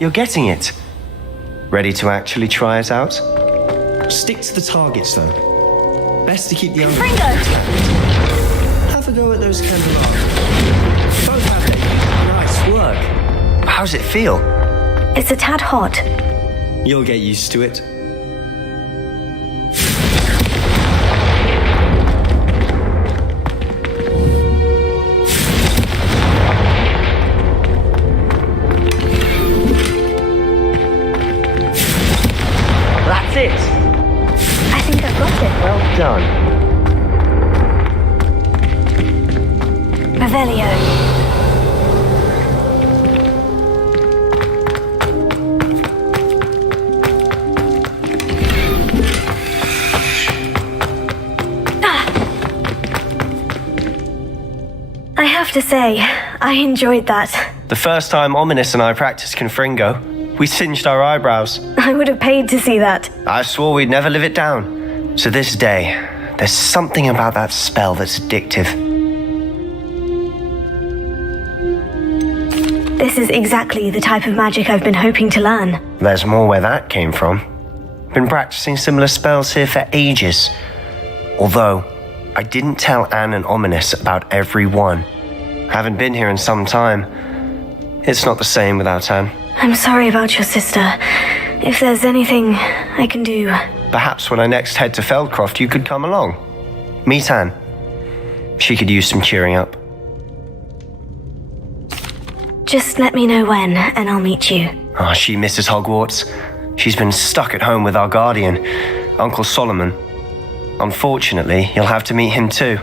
You're getting it. Ready to actually try it out? Stick to the targets, though. Best to keep the under... Fringo! Have a go at those candelabra. Both have it. Nice work. How's it feel? It's a tad hot. You'll get used to it. That's it. I think I've got it. Well done. Revelio. I have to say, I enjoyed that. The first time Ominous and I practiced Confringo, we singed our eyebrows. I would have paid to see that. I swore we'd never live it down. To this day, there's something about that spell that's addictive. This is exactly the type of magic I've been hoping to learn. There's more where that came from. Been practicing similar spells here for ages. Although, I didn't tell Anne and Ominous about every one. Haven't been here in some time. It's not the same without Anne. I'm sorry about your sister. If there's anything I can do... Perhaps when I next head to Feldcroft, you could come along. Meet Anne. She could use some cheering up. Just let me know when, and I'll meet you. Oh, she misses Hogwarts. She's been stuck at home with our guardian, Uncle Solomon. Unfortunately, you'll have to meet him too.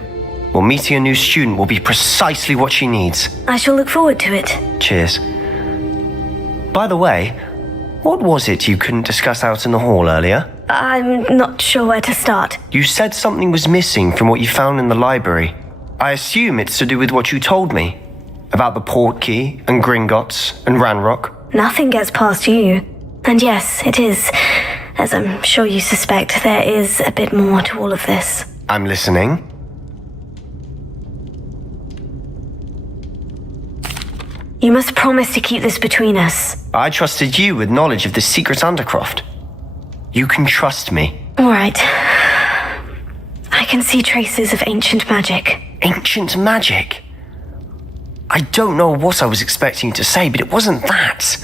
Well, meeting a new student will be precisely what she needs. I shall look forward to it. Cheers. By the way, what was it you couldn't discuss out in the hall earlier? I'm not sure where to start. You said something was missing from what you found in the library. I assume it's to do with what you told me. About the Portkey and Gringotts and Ranrock. Nothing gets past you. And yes, it is. As I'm sure you suspect, there is a bit more to all of this. I'm listening. You must promise to keep this between us. I trusted you with knowledge of the secret Undercroft. You can trust me. All right. I can see traces of ancient magic. Ancient magic? I don't know what I was expecting you to say, but it wasn't that.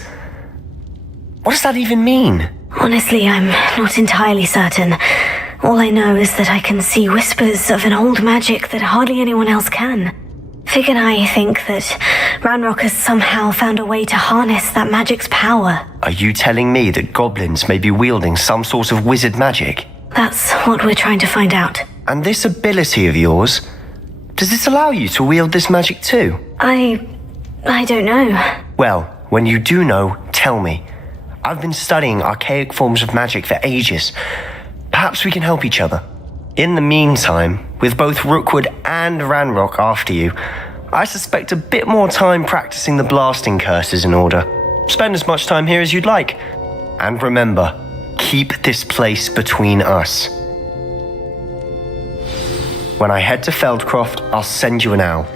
What does that even mean? Honestly, I'm not entirely certain. All I know is that I can see whispers of an old magic that hardly anyone else can. Fig and I think that Ranrock has somehow found a way to harness that magic's power. Are you telling me that goblins may be wielding some sort of wizard magic? That's what we're trying to find out. And this ability of yours, does this allow you to wield this magic too? I don't know. Well, when you do know, tell me. I've been studying archaic forms of magic for ages. Perhaps we can help each other. In the meantime, with both Rookwood and Ranrock after you, I suspect a bit more time practicing the blasting curses in order. Spend as much time here as you'd like. And remember, keep this place between us. When I head to Feldcroft, I'll send you an owl.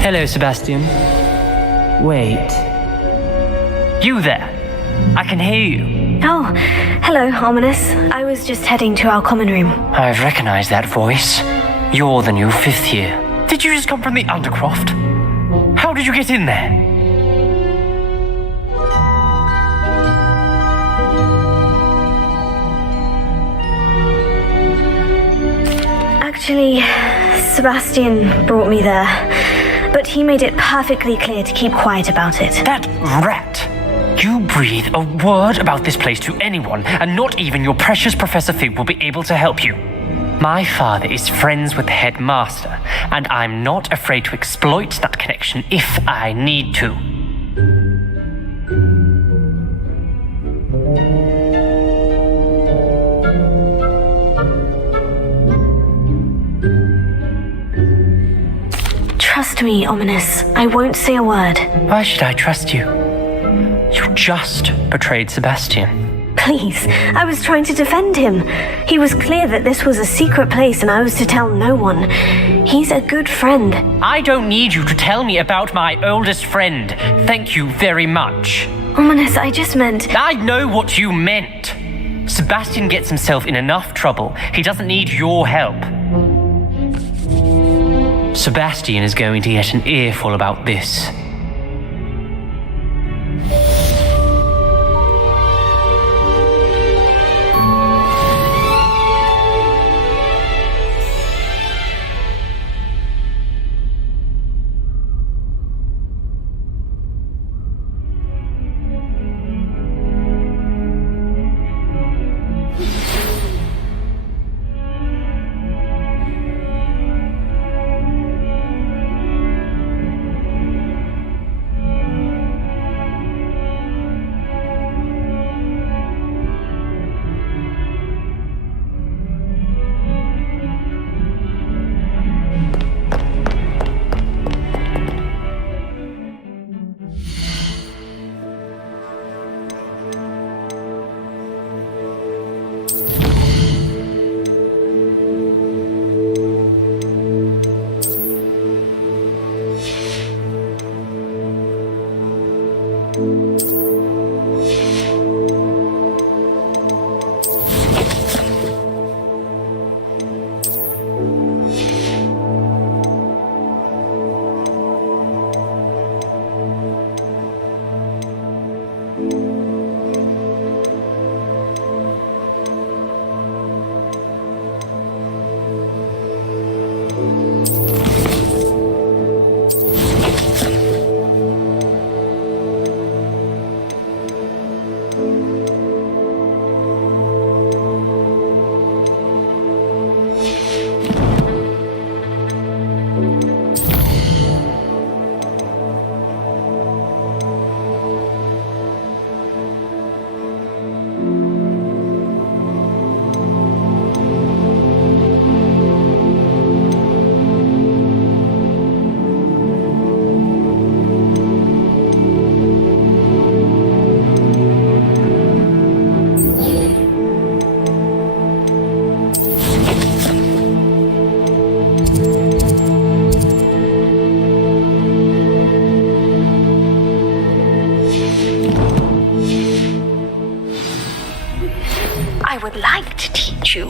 Hello, Sebastian. Wait. You there? I can hear you. Oh, hello, Ominous. I was just heading to our common room. I've recognized that voice. You're the new 5th year. Did you just come from the Undercroft? How did you get in there? Actually, Sebastian brought me there. But he made it perfectly clear to keep quiet about it. That rat! You breathe a word about this place to anyone, and not even your precious Professor Fig will be able to help you. My father is friends with the headmaster, and I'm not afraid to exploit that connection if I need to. Trust me, Ominous. I won't say a word. Why should I trust you? You just betrayed Sebastian. Please, I was trying to defend him. He was clear that this was a secret place and I was to tell no one. He's a good friend. I don't need you to tell me about my oldest friend. Thank you very much. Ominous, I just meant... I know what you meant. Sebastian gets himself in enough trouble. He doesn't need your help. Sebastian is going to get an earful about this.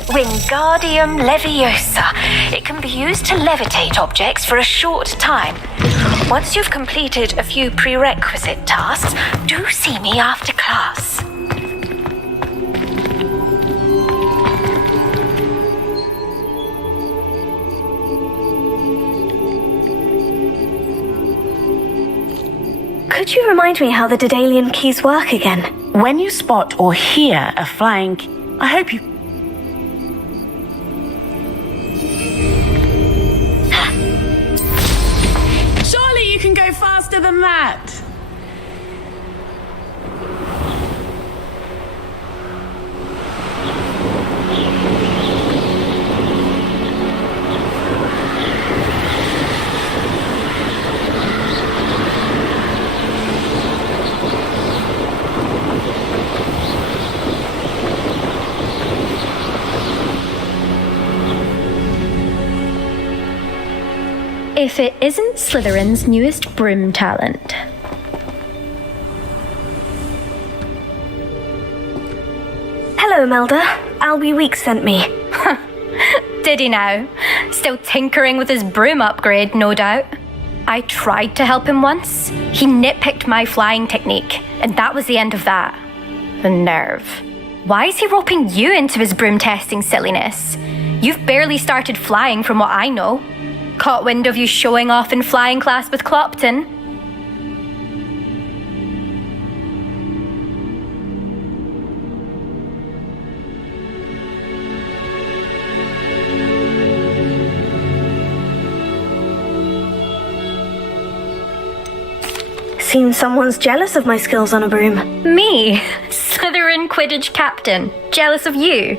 Wingardium Leviosa. It can be used to levitate objects for a short time. Once you've completed a few prerequisite tasks, do see me after class. Could you remind me how the Daedalian keys work again? When you spot or hear a flying key, I hope you... faster than that. If it isn't Slytherin's newest broom talent. Hello, Melda. Albie Weeks sent me. Did he now? Still tinkering with his broom upgrade, no doubt. I tried to help him once. He nitpicked my flying technique, and that was the end of that. The nerve. Why is he roping you into his broom testing silliness? You've barely started flying from what I know. Caught wind of you showing off in flying class with Clopton. Seems someone's jealous of my skills on a broom. Me, Slytherin Quidditch captain, jealous of you.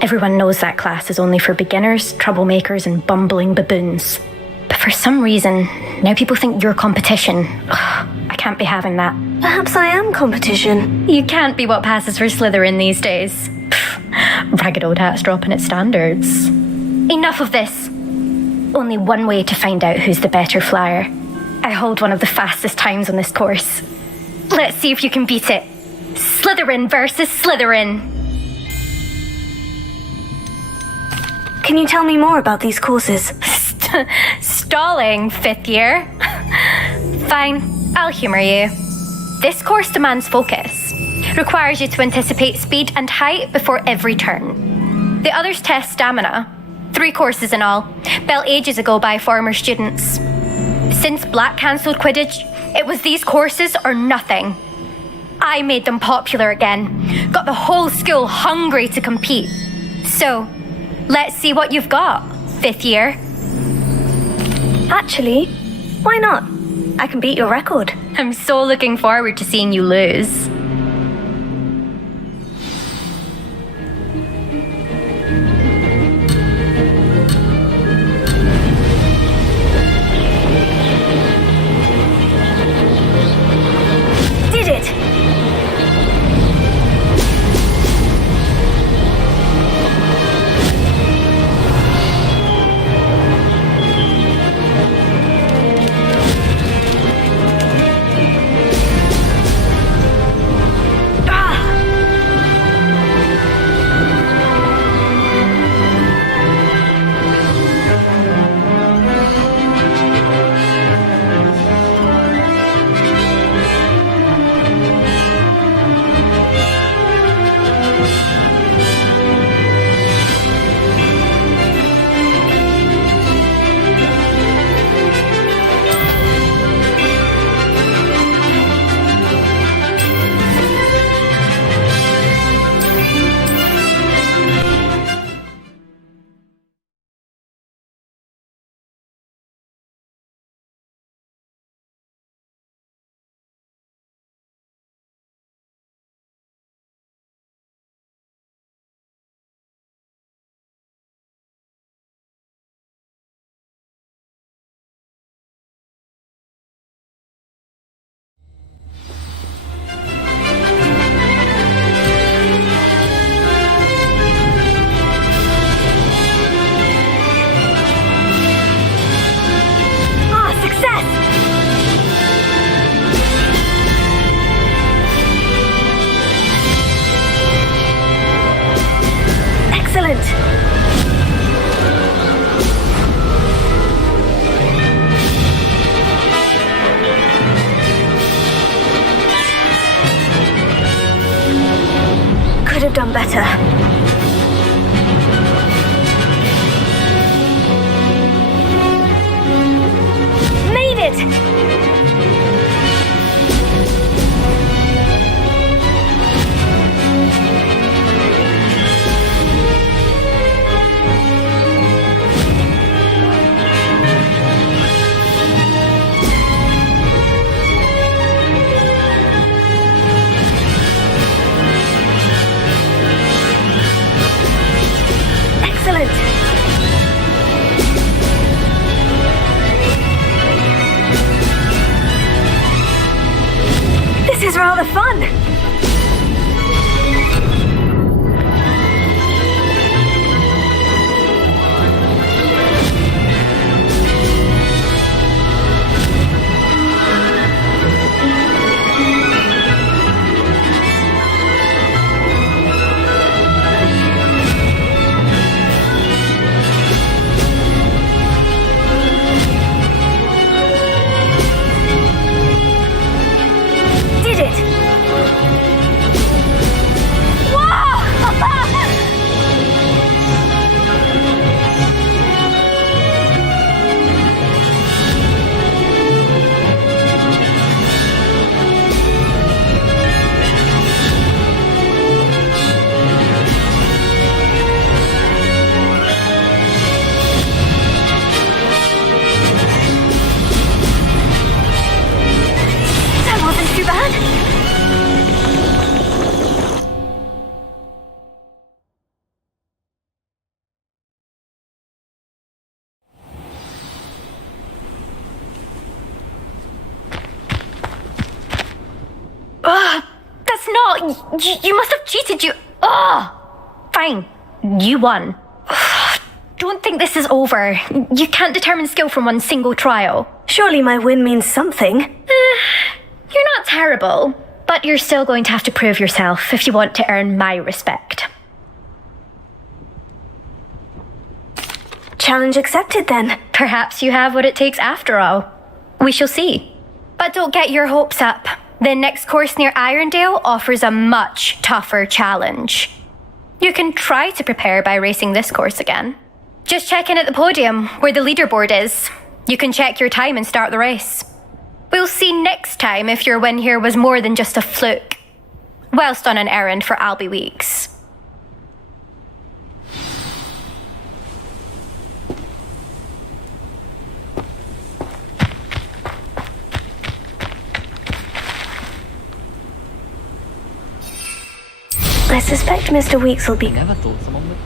Everyone knows that class is only for beginners, troublemakers, and bumbling baboons. But for some reason, now people think you're competition. Ugh, I can't be having that. Perhaps I am competition. You can't be what passes for Slytherin these days. Pfft, ragged old hat's dropping its standards. Enough of this. Only one way to find out who's the better flyer. I hold one of the fastest times on this course. Let's see if you can beat it. Slytherin versus Slytherin. Can you tell me more about these courses? Stalling, fifth year? Fine, I'll humour you. This course demands focus. Requires you to anticipate speed and height before every turn. The others test stamina. 3 courses in all, built ages ago by former students. Since Black cancelled Quidditch, it was these courses or nothing. I made them popular again. Got the whole school hungry to compete. So, let's see what you've got, fifth year. Actually, why not? I can beat your record. I'm so looking forward to seeing you lose. Did it! Could have done better. Made it! Oh, you must have cheated, you... Oh! Fine. You won. Don't think this is over. You can't determine skill from one single trial. Surely my win means something. You're not terrible, but you're still going to have to prove yourself if you want to earn my respect. Challenge accepted then. Perhaps you have what it takes after all. We shall see. But don't get your hopes up. The next course near Irondale offers a much tougher challenge. You can try to prepare by racing this course again. Just check in at the podium, where the leaderboard is. You can check your time and start the race. We'll see next time if your win here was more than just a fluke. Whilst on an errand for Albie Weeks. I suspect Mr. Weeks will be... Never thought someone would.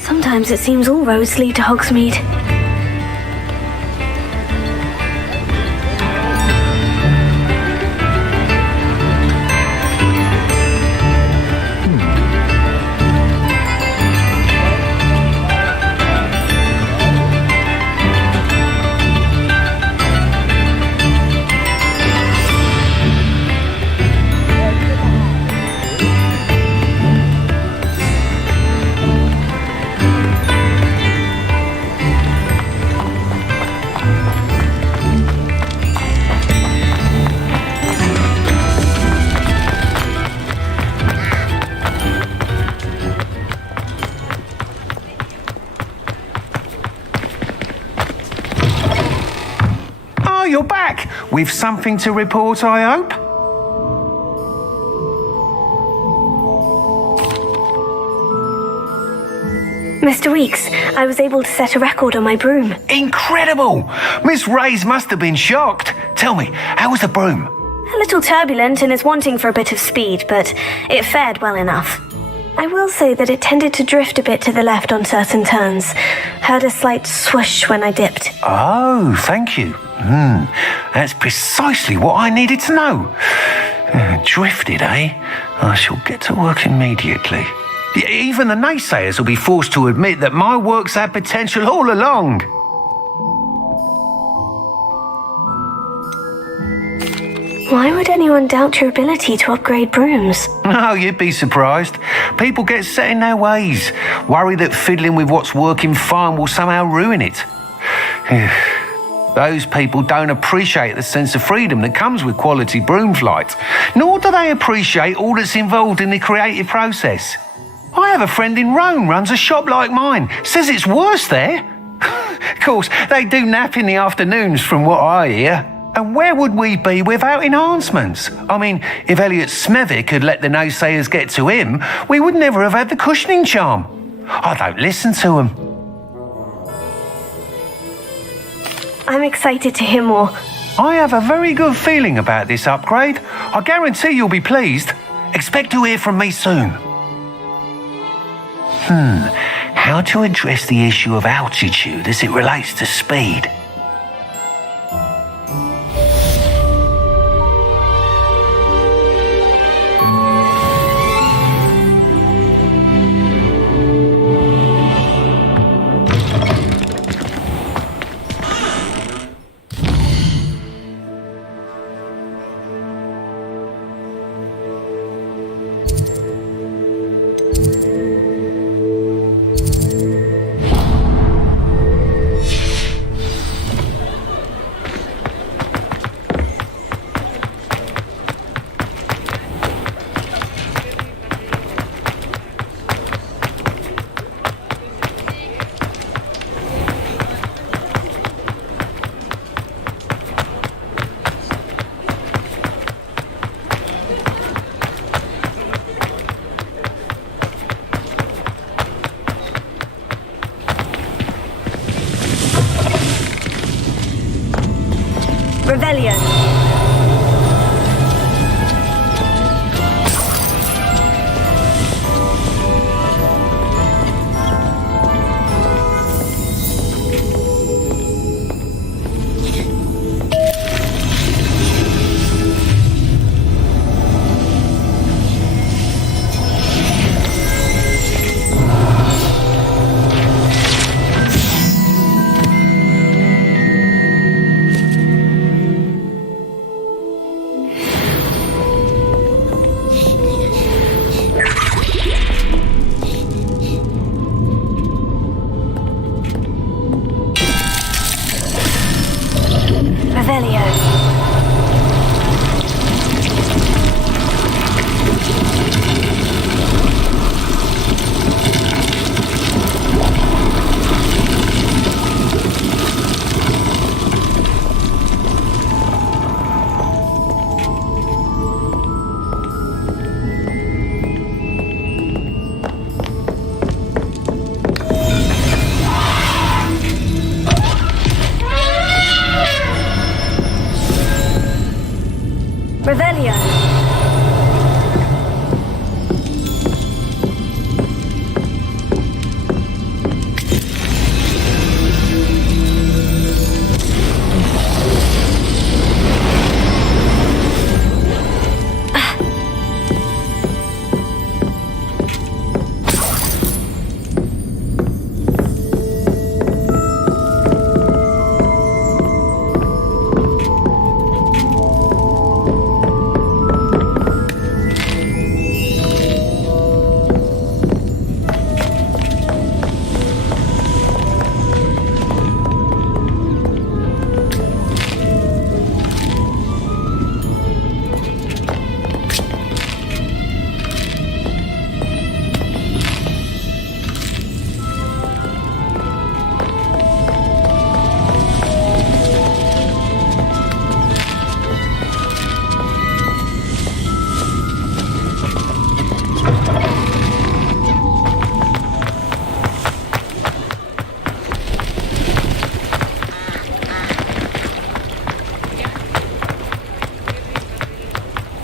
Sometimes it seems all roads lead to Hogsmeade. You're back with something to report, I hope? Mr. Weeks, I was able to set a record on my broom. Incredible! Miss Reyes must have been shocked. Tell me, how was the broom? A little turbulent and is wanting for a bit of speed, but it fared well enough. I will say that it tended to drift a bit to the left on certain turns. Heard a slight swoosh when I dipped. Oh, thank you. That's precisely what I needed to know. Drifted, eh? I shall get to work immediately. Even the naysayers will be forced to admit that my work's had potential all along. Why would anyone doubt your ability to upgrade brooms? Oh, you'd be surprised. People get set in their ways, worry that fiddling with what's working fine will somehow ruin it. Those people don't appreciate the sense of freedom that comes with quality broom flight, nor do they appreciate all that's involved in the creative process. I have a friend in Rome runs a shop like mine, says it's worse there. Of course, they do nap in the afternoons from what I hear. And where would we be without enhancements? I mean, if Elliot Smethwick had let the naysayers get to him, we would never have had the cushioning charm. I don't listen to them. I'm excited to hear more. I have a very good feeling about this upgrade. I guarantee you'll be pleased. Expect to hear from me soon. How to address the issue of altitude as it relates to speed? Revelio. Revelio.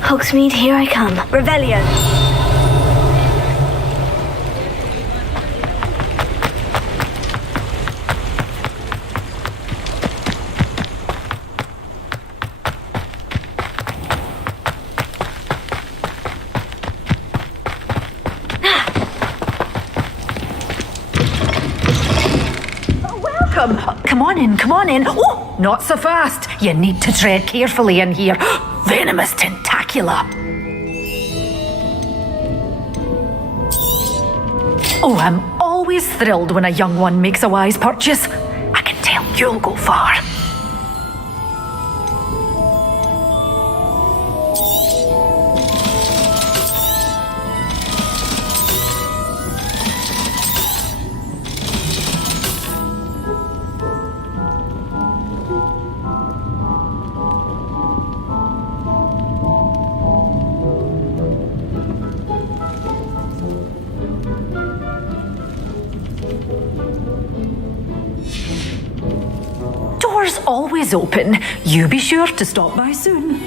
Hogsmeade, here I come. Revelio. Come on in, come on in. Oh, not so fast. You need to tread carefully in here. Venomous tentacula. Oh, I'm always thrilled when a young one makes a wise purchase. I can tell you'll go far. always open. You be sure to stop by soon.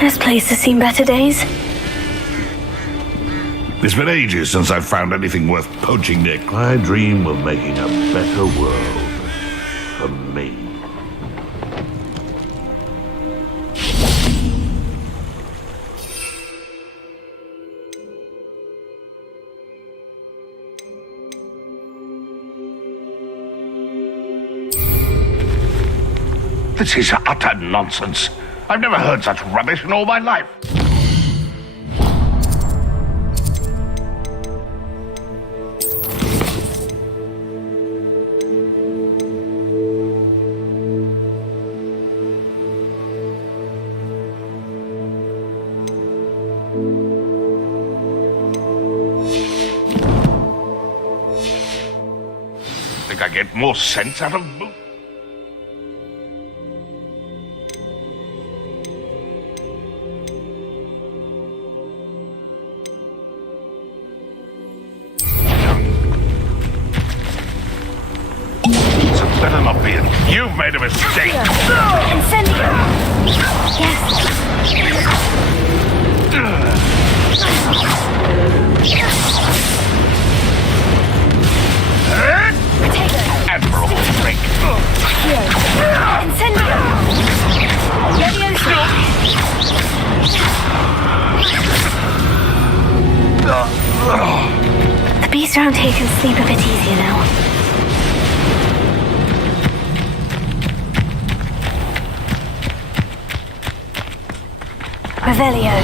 This place has seen better days. It's been ages since I've found anything worth poaching, Nick. I dream of making a better world for me. This is utter nonsense. I've never heard such rubbish in all my life. Think I get more sense out of boot? Better not be it. You've made a mistake. Incendio! Yes. Admiral Drake. Incendio! Leviosa! The beast around here can sleep a bit easier now. Revelio.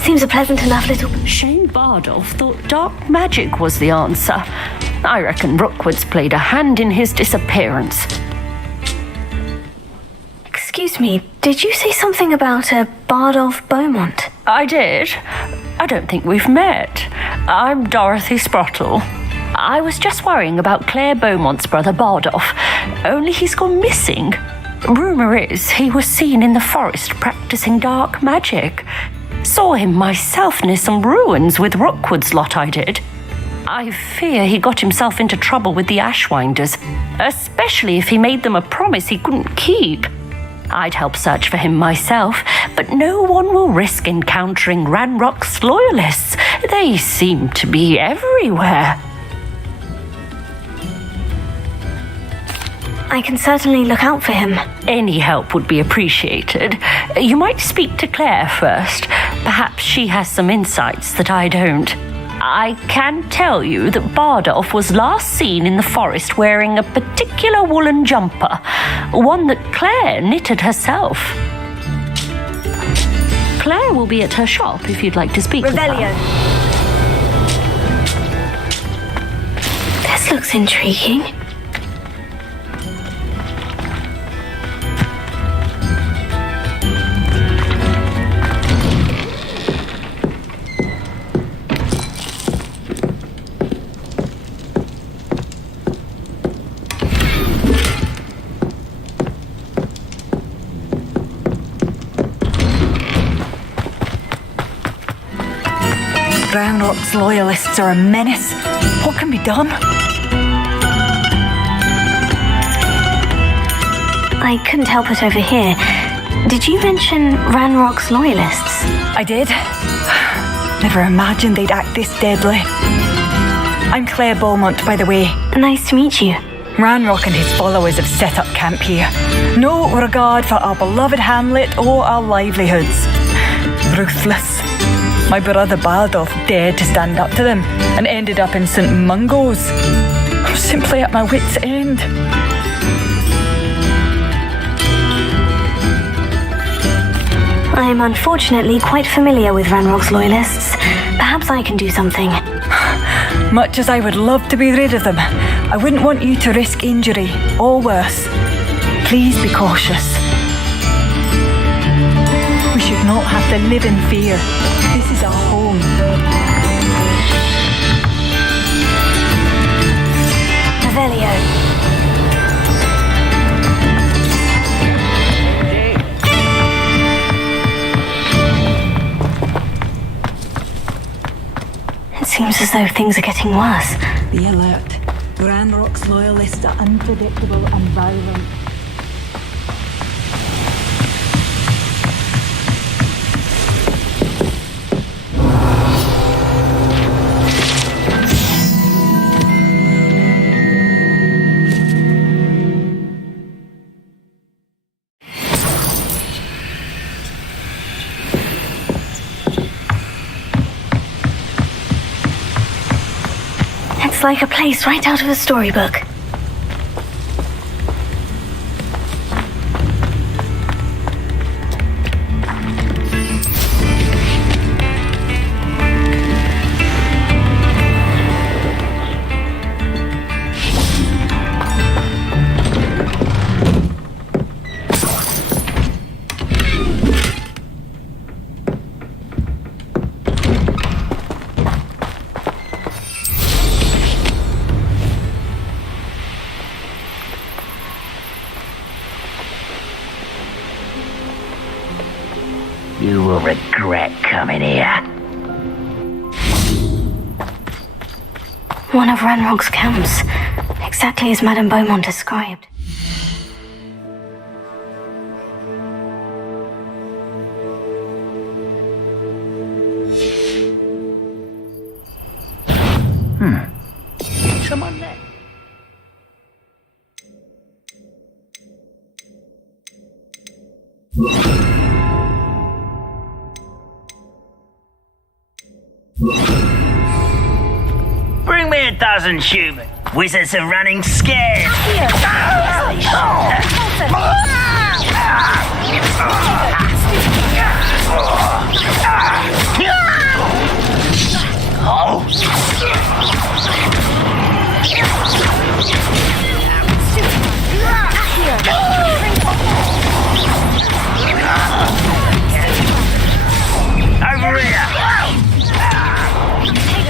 Seems a pleasant enough little... Shane Bardolph thought dark magic was the answer. I reckon Rookwood's played a hand in his disappearance. Excuse me, did you say something about a Bardolph Beaumont? I did. I don't think we've met. I'm Dorothy Sprottle. I was just worrying about Claire Beaumont's brother Bardolph, only he's gone missing. Rumour is he was seen in the forest practicing dark magic. Saw him myself near some ruins with Rookwood's lot I did. I fear he got himself into trouble with the Ashwinders, especially if he made them a promise he couldn't keep. I'd help search for him myself, but no one will risk encountering Ranrock's loyalists. They seem to be everywhere. I can certainly look out for him. Any help would be appreciated. You might speak to Claire first. Perhaps she has some insights that I don't. I can tell you that Bardolph was last seen in the forest wearing a particular woolen jumper, one that Claire knitted herself. Claire will be at her shop if you'd like to speak with her. This looks intriguing. Ranrock's loyalists are a menace. What can be done? I couldn't help but overhear. Did you mention Ranrock's loyalists? I did. Never imagined they'd act this deadly. I'm Claire Beaumont, by the way. Nice to meet you. Ranrock and his followers have set up camp here. No regard for our beloved hamlet or our livelihoods. Ruthless. My brother Bardolph dared to stand up to them and ended up in St. Mungo's. I'm simply at my wit's end. I am unfortunately quite familiar with Ranrock's loyalists. Perhaps I can do something. Much as I would love to be rid of them, I wouldn't want you to risk injury or worse. Please be cautious. We should not have to live in fear. This is our home. Revelio. It seems as though things are getting worse. Be alert. Ranrock's loyalists are unpredictable and violent. It's like a place right out of a storybook. You will regret coming here. One of Ranrock's camps, exactly as Madame Beaumont described. Come on then. Bring me a dozen human. Wizards are running scared. Over here.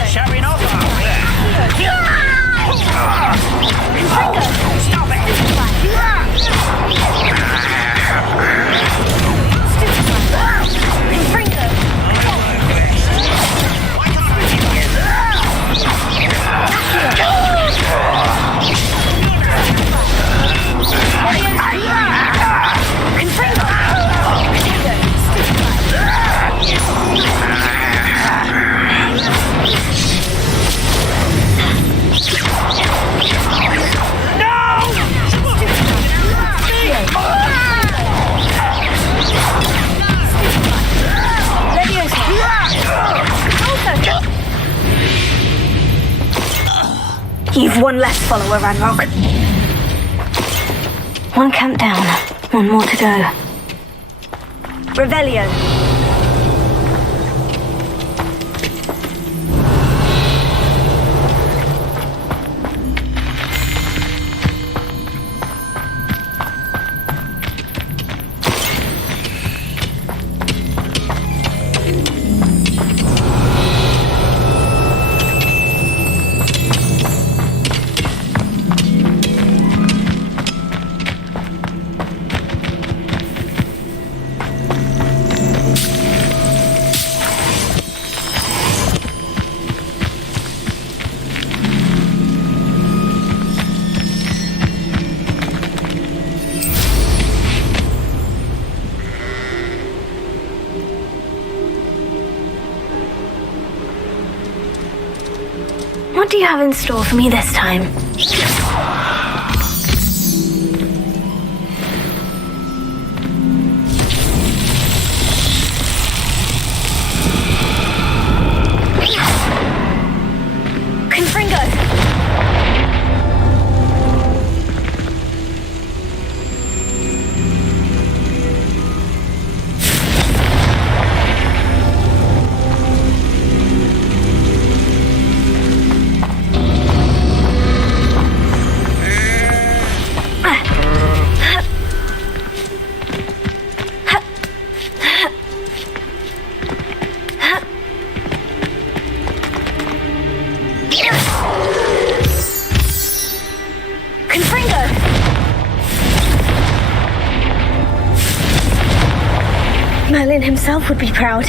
Showing off. Stop it! You've one less follower, Ranrock. One camp down, one more to go. Revelio. What do you have in store for me this time? Confringo! Merlin himself would be proud.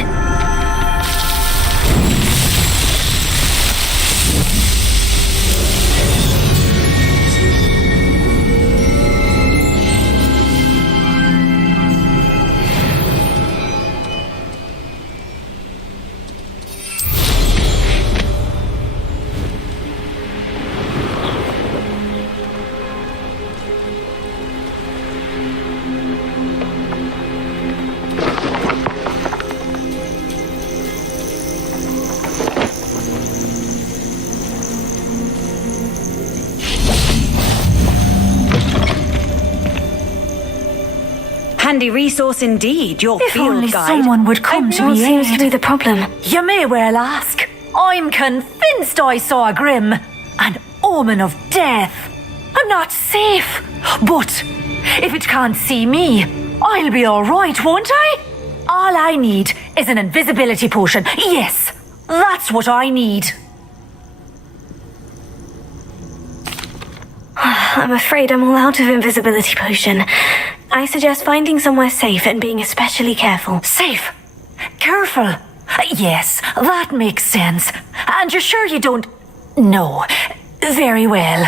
Handy resource indeed, your If field only guide. someone would come to What me seems to be aid. the problem? You may well ask. I'm convinced I saw a grim, an omen of death. I'm not safe, but if it can't see me, I'll be all right, won't I? All I need is an invisibility potion. Yes, that's what I need. I'm afraid I'm all out of invisibility potion. I suggest finding somewhere safe and being especially careful. Safe. Careful. Yes, that makes sense. And you're sure you don't... No. Very well.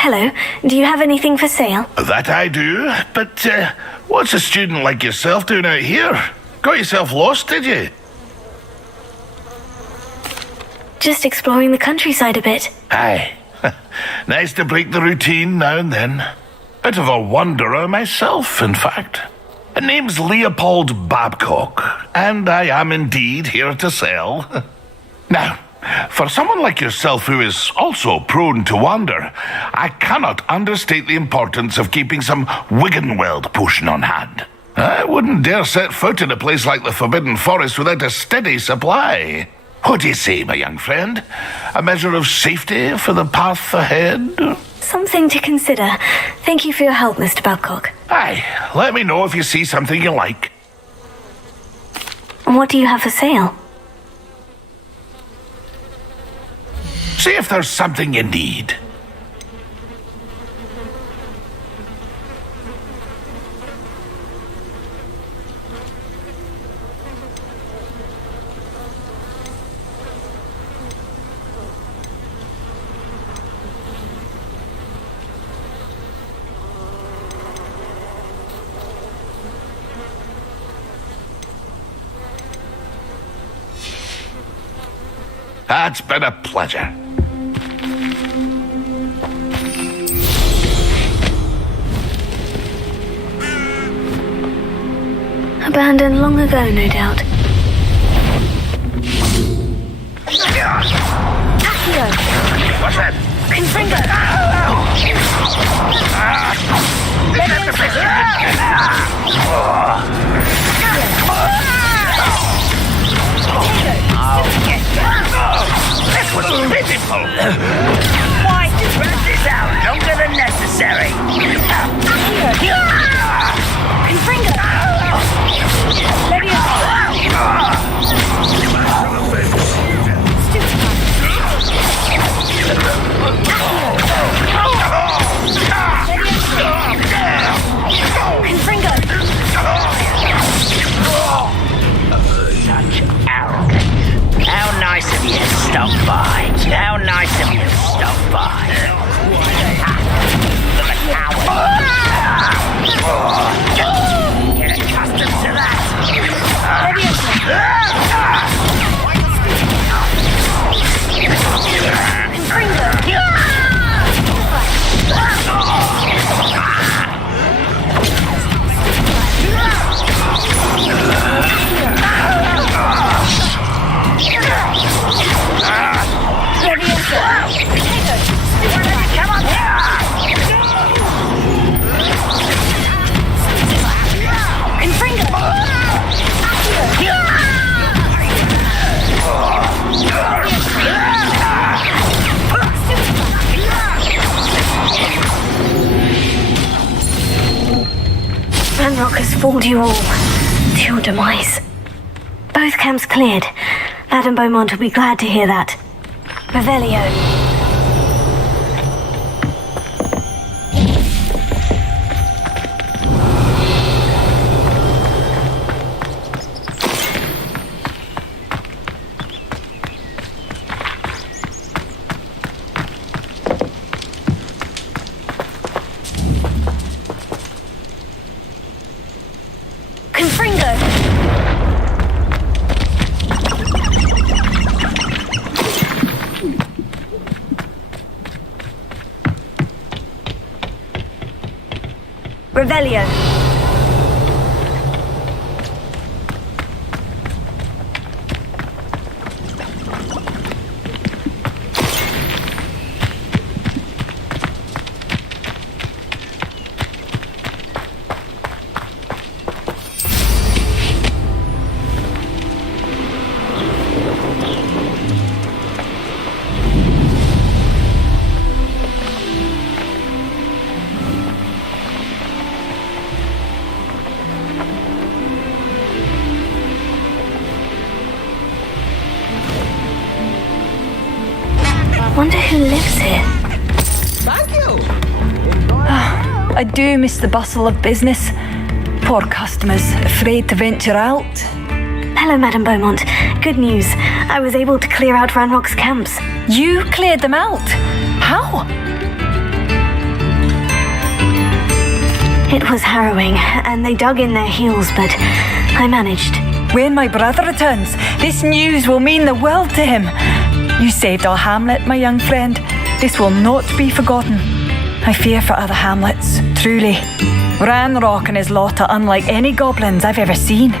Hello, do you have anything for sale? That I do, but what's a student like yourself doing out here? Got yourself lost, did you? Just exploring the countryside a bit. Aye. Nice to break the routine now and then. Bit of a wanderer myself, in fact. My name's Leopold Babcock, and I am indeed here to sell. Now, For someone like yourself who is also prone to wander, I cannot understate the importance of keeping some Wiggenweld potion on hand. I wouldn't dare set foot in a place like the Forbidden Forest without a steady supply. What do you say, my young friend? A measure of safety for the path ahead? Something to consider. Thank you for your help, Mr. Babcock. Aye, let me know if you see something you like. What do you have for sale? See if there's something you need. It's been a pleasure. Abandoned long ago, no doubt. Accio! What's that? Confringo! This was pitiful. Why drag this out longer than necessary? Confringo! Confringo! Such arrogance. How nice of you to stop by. How nice of you to stop by. You're a coward. Get accustomed to that. Ranrock has fooled you all to your demise. Both camps cleared. Madame Beaumont will be glad to hear that. Revelio. Revelio. Wonder who lives here. Thank you. I do miss the bustle of business. Poor customers, afraid to venture out. Hello, Madame Beaumont. Good news. I was able to clear out Ranrock's camps. You cleared them out? How? It was harrowing, and they dug in their heels, but I managed. When my brother returns, this news will mean the world to him. You saved our hamlet, my young friend. This will not be forgotten. I fear for other hamlets, truly. Ranrock and his lot are unlike any goblins I've ever seen.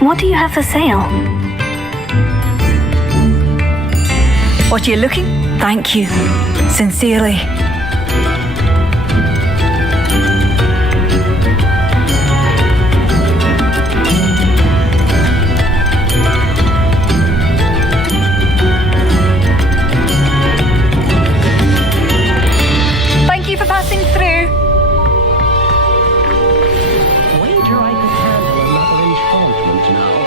What do you have for sale? What are you looking? Thank you. Sincerely. Thank you for passing through. Wager I could handle another enchantment now.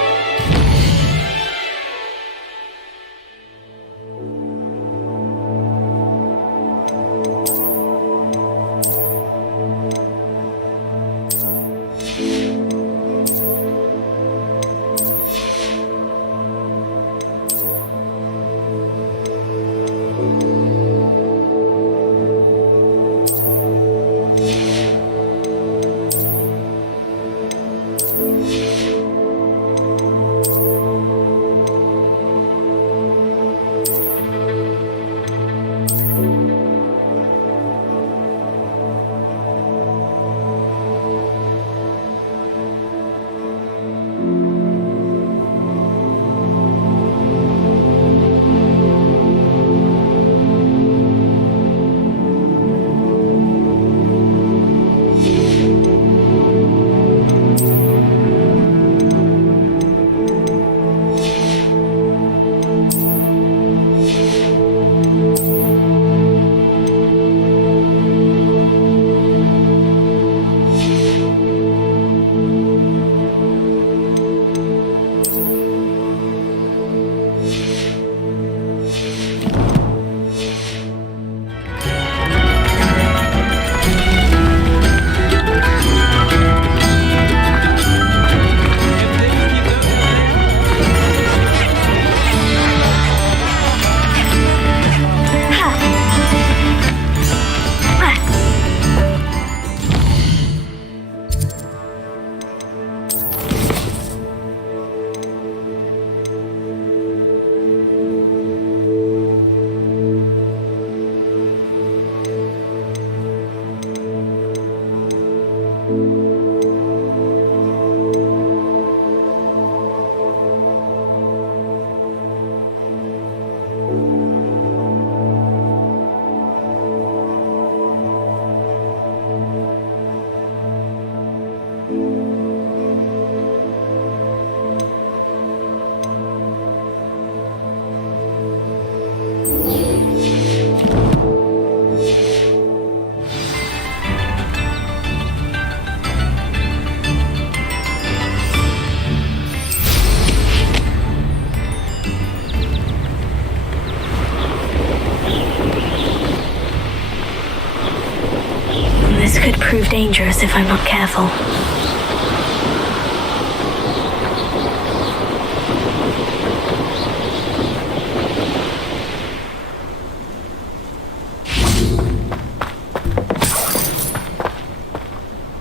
This could prove dangerous if I'm not careful.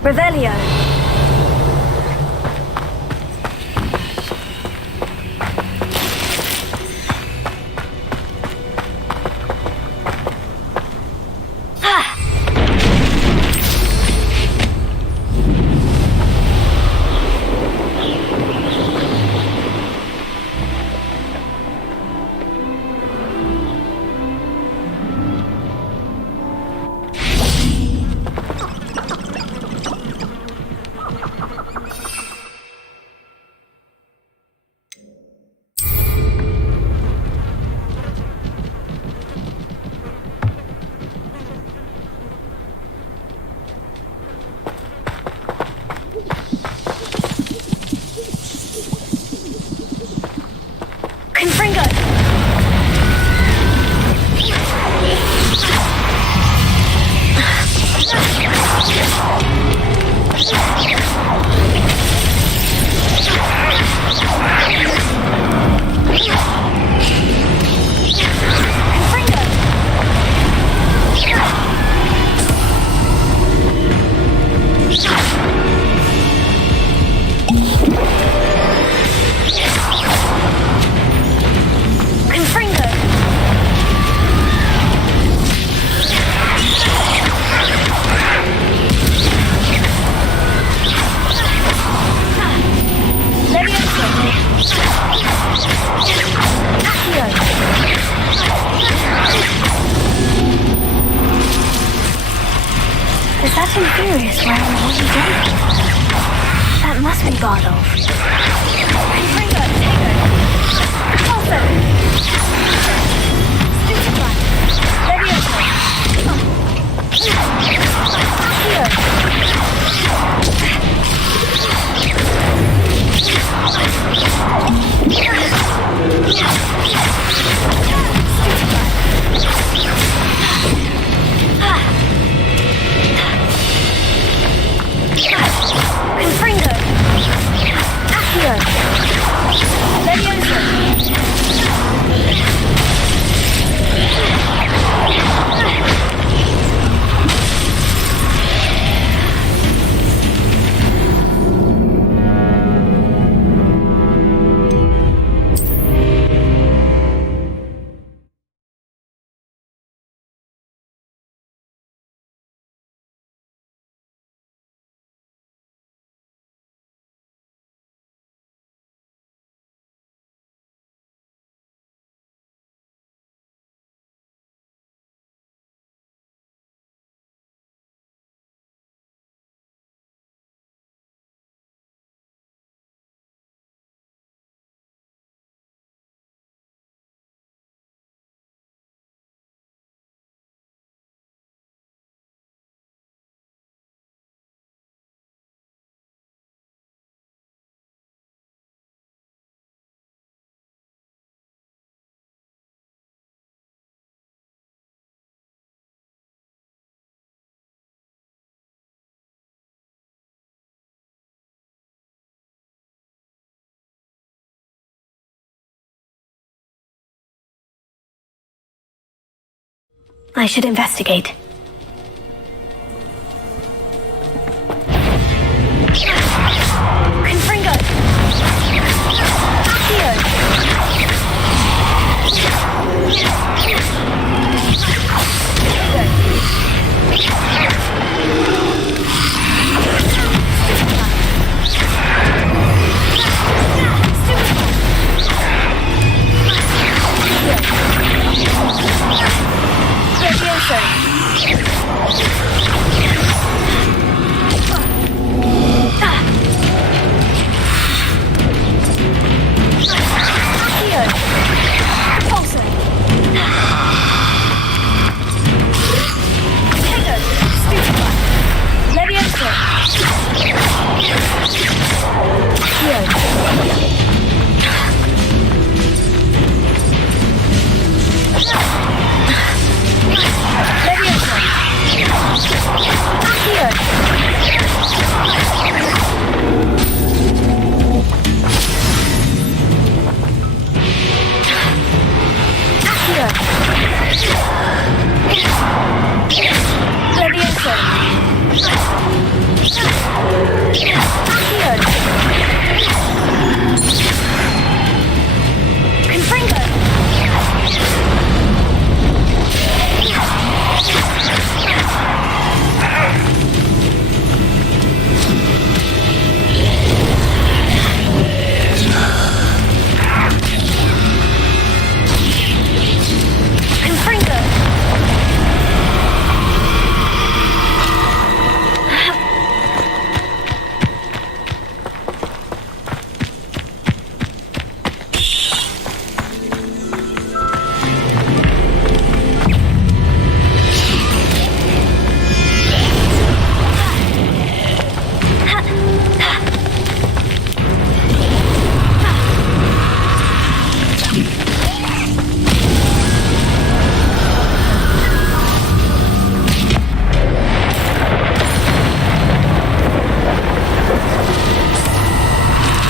Revelio. that Infurious wearing a woolly jumper? That must be Bardolph. Confringo, Tago. Repulsor. Stupefy. Levioso. Accio. Confringo. Accio. Levioso. I should investigate. Confringo! Accio!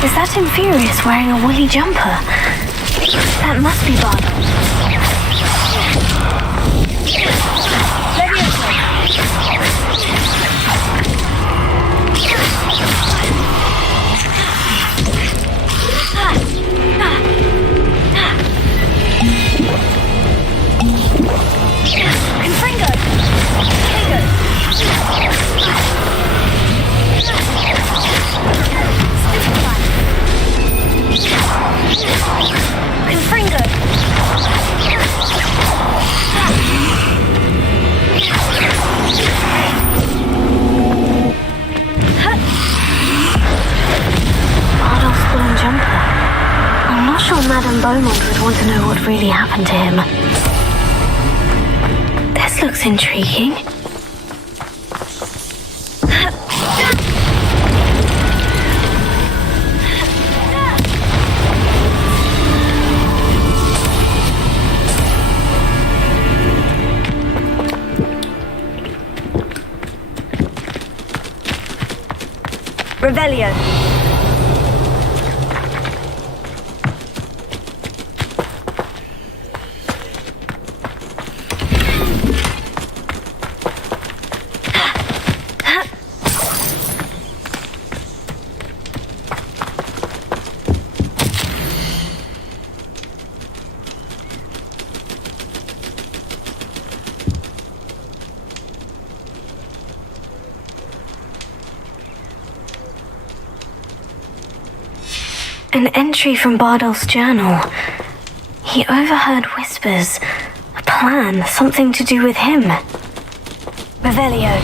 Is that Infurious wearing a woolly jumper? That must be Bardolph. Confringo! Confringo! Beaumont would want to know what really happened to him. This looks intriguing. Revelio. An entry from Bardolph's journal. He overheard whispers. A plan, something to do with him. Revelio.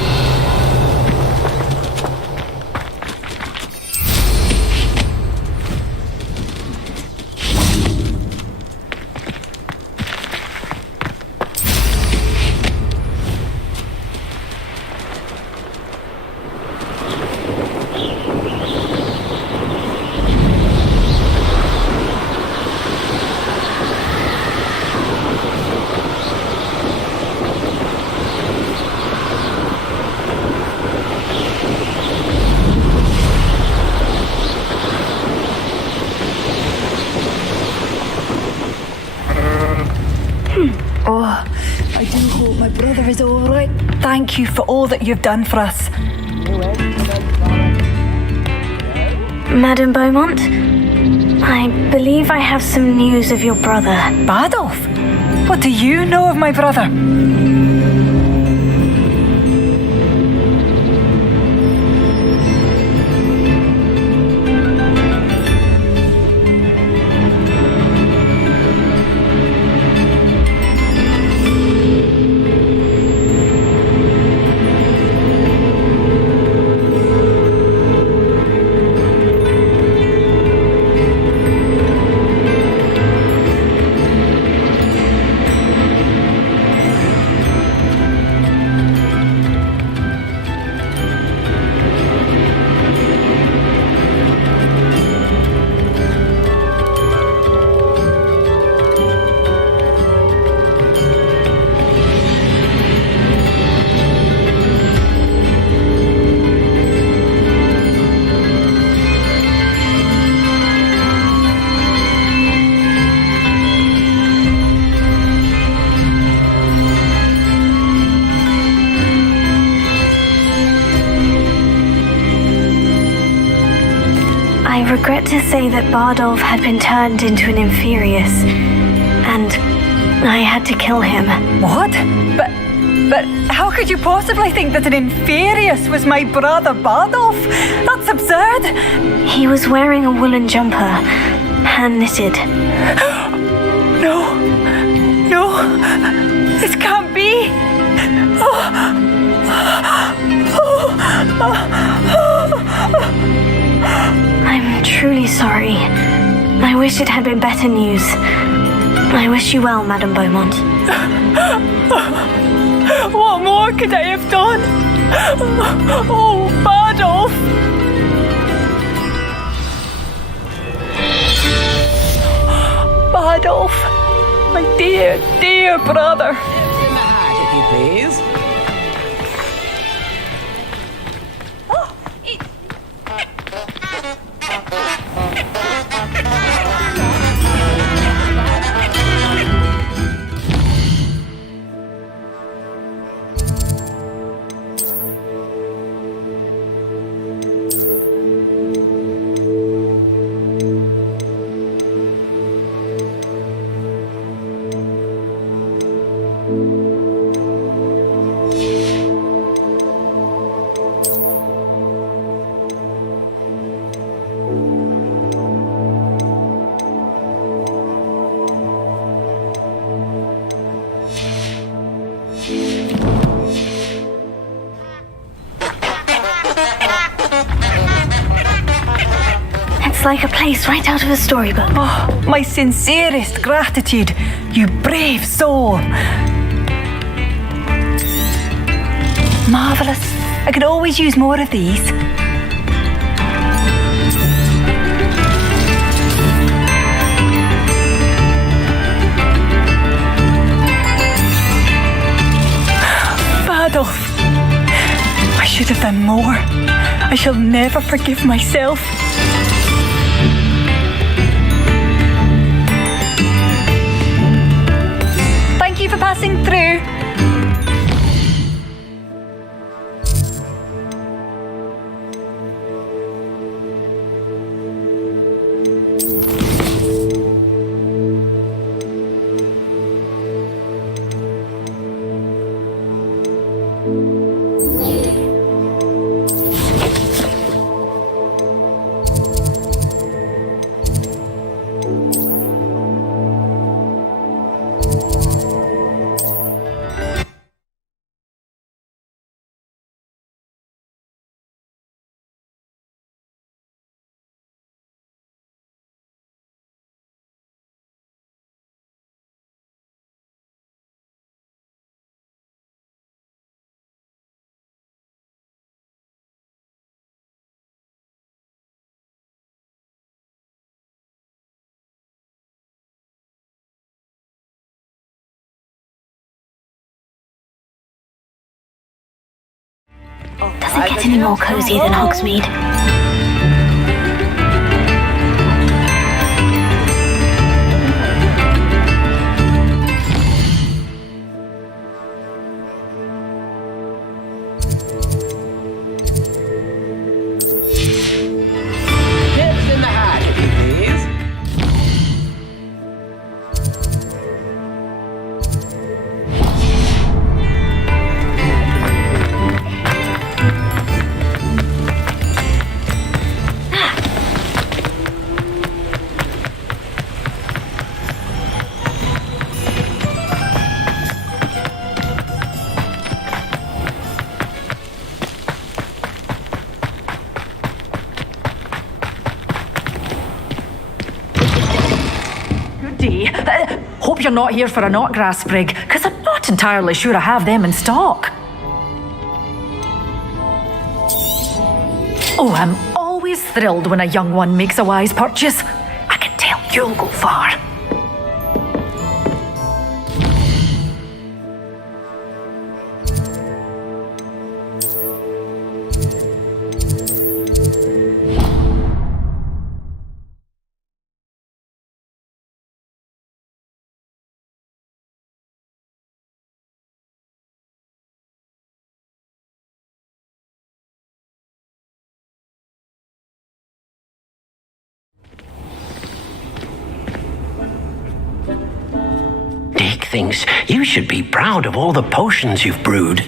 I do hope my brother is all right. Thank you for all that you've done for us. Madame Beaumont, I believe I have some news of your brother. Bardolph? What do you know of my brother? I regret to say that Bardolph had been turned into an Inferius, and I had to kill him. What? But how could you possibly think that an Inferius was my brother Bardolph? That's absurd. He was wearing a woolen jumper, hand-knitted. No, this can't be. I'm truly sorry. I wish it had been better news. I wish you well, Madame Beaumont. What more could I have done? Oh, Bardolph! Bardolph, my dear, dear brother. In the hat, if you please. like a place right out of a storybook. Oh, my sincerest gratitude, you brave soul. Marvellous. I could always use more of these. Badolf. I should have done more. I shall never forgive myself. Thank you for passing through. Doesn't get any more cozy than Hogsmeade. Tips in the hat, if you please. Hope you're not here for a knotgrass sprig, because I'm not entirely sure I have them in stock. Oh, I'm always thrilled when a young one makes a wise purchase. I can tell you'll go far. Dick thinks you should be proud of all the potions you've brewed.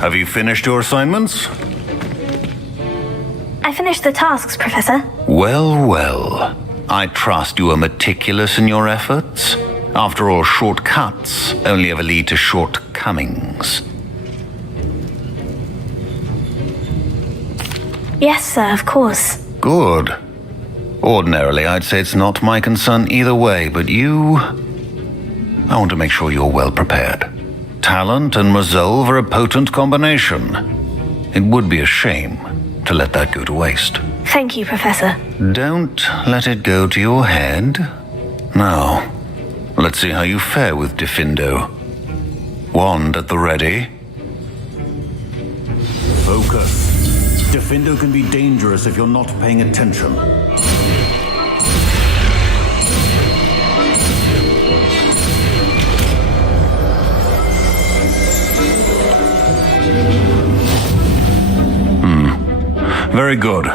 Have you finished your assignments? I finished the tasks, Professor. Well, well. I trust you are meticulous in your efforts. After all, shortcuts only ever lead to shortcomings. Yes, sir, of course. Good. Ordinarily, I'd say it's not my concern either way, but you... I want to make sure you're well prepared. Talent and resolve are a potent combination. It would be a shame to let that go to waste. Thank you, Professor. Don't let it go to your head. Now, let's see how you fare with Diffindo. Wand at the ready. Focus. Diffindo can be dangerous if you're not paying attention. Very good.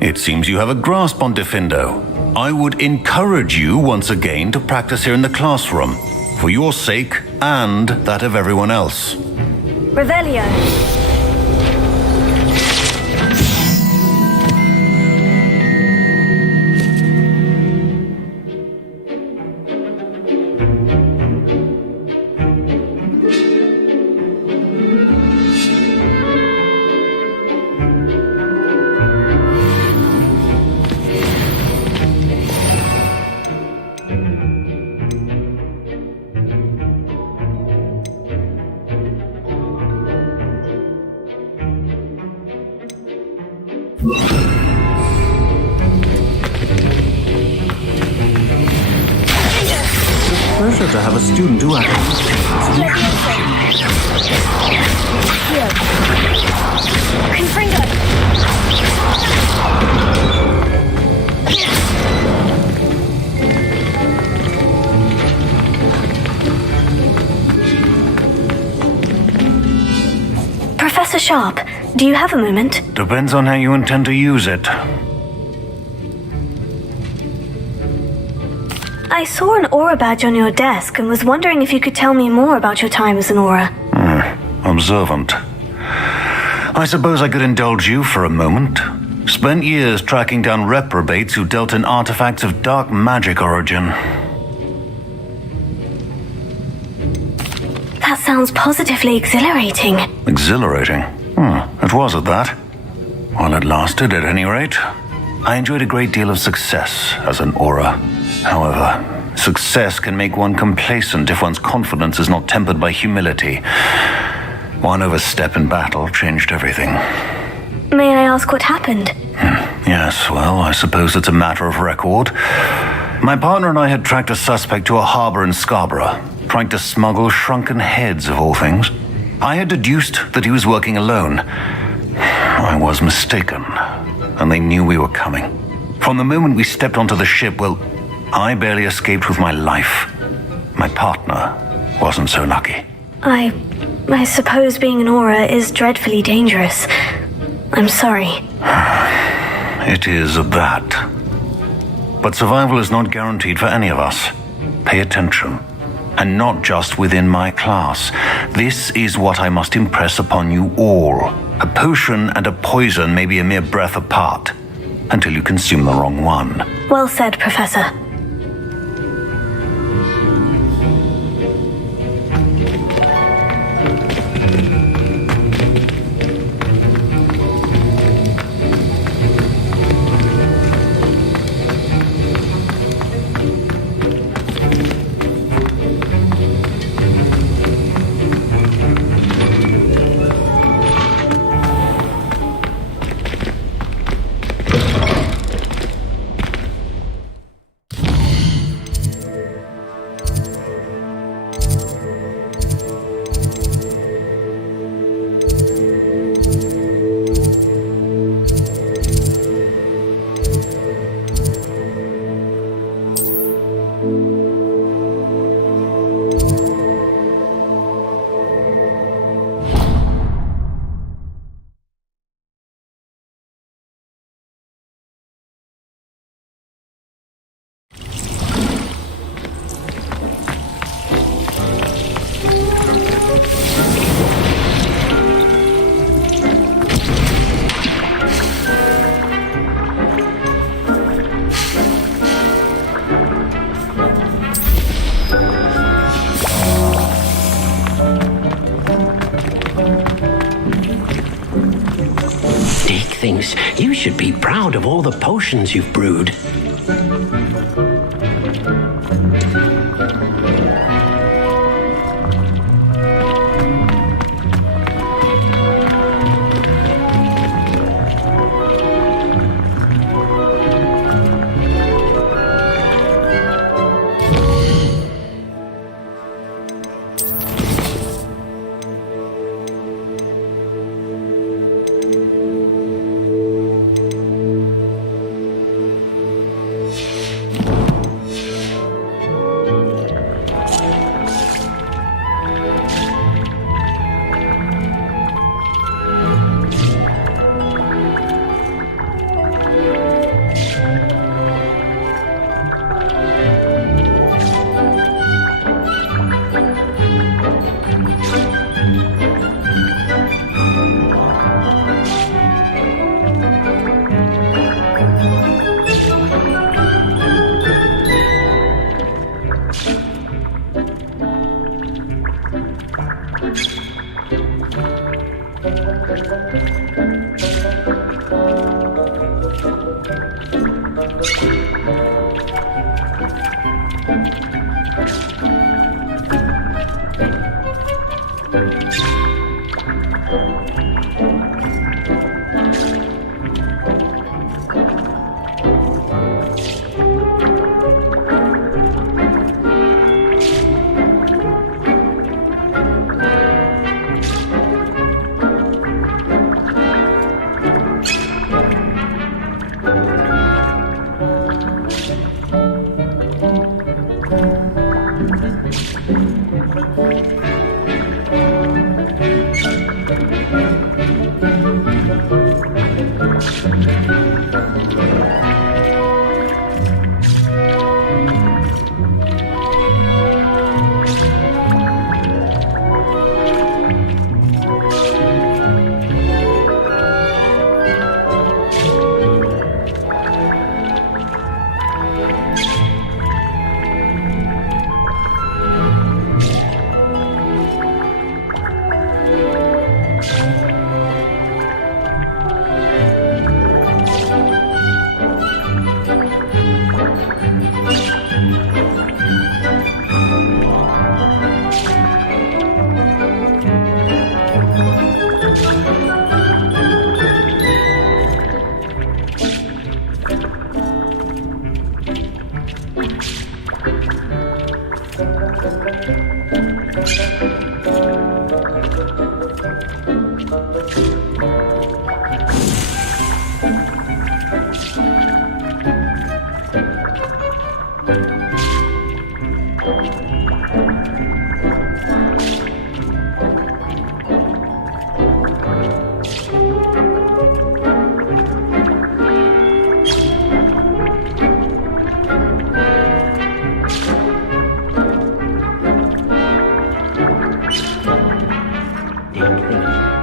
It seems you have a grasp on Diffindo. I would encourage you once again to practice here in the classroom, for your sake and that of everyone else. Revelio. Pleasure to have a student who Professor Sharp, do you have a moment? Depends on how you intend to use it. I saw an aura badge on your desk and was wondering if you could tell me more about your time as an aura. Observant. I suppose I could indulge you for a moment. Spent years tracking down reprobates who dealt in artifacts of dark magic origin. That sounds positively exhilarating. Exhilarating? It was at that. While it lasted, at any rate. I enjoyed a great deal of success as an aura. However, success can make one complacent if one's confidence is not tempered by humility. One overstep in battle changed everything. May I ask what happened? Yes, well, I suppose it's a matter of record. My partner and I had tracked a suspect to a harbor in Scarborough, trying to smuggle shrunken heads of all things. I had deduced that he was working alone. I was mistaken, and they knew we were coming. From the moment we stepped onto the ship, well, I barely escaped with my life. My partner wasn't so lucky. I suppose being an aura is dreadfully dangerous. I'm sorry. It is that. But survival is not guaranteed for any of us. Pay attention. And not just within my class. This is what I must impress upon you all. A potion and a poison may be a mere breath apart, until you consume the wrong one. Well said, Professor. should be proud of all the potions you've brewed.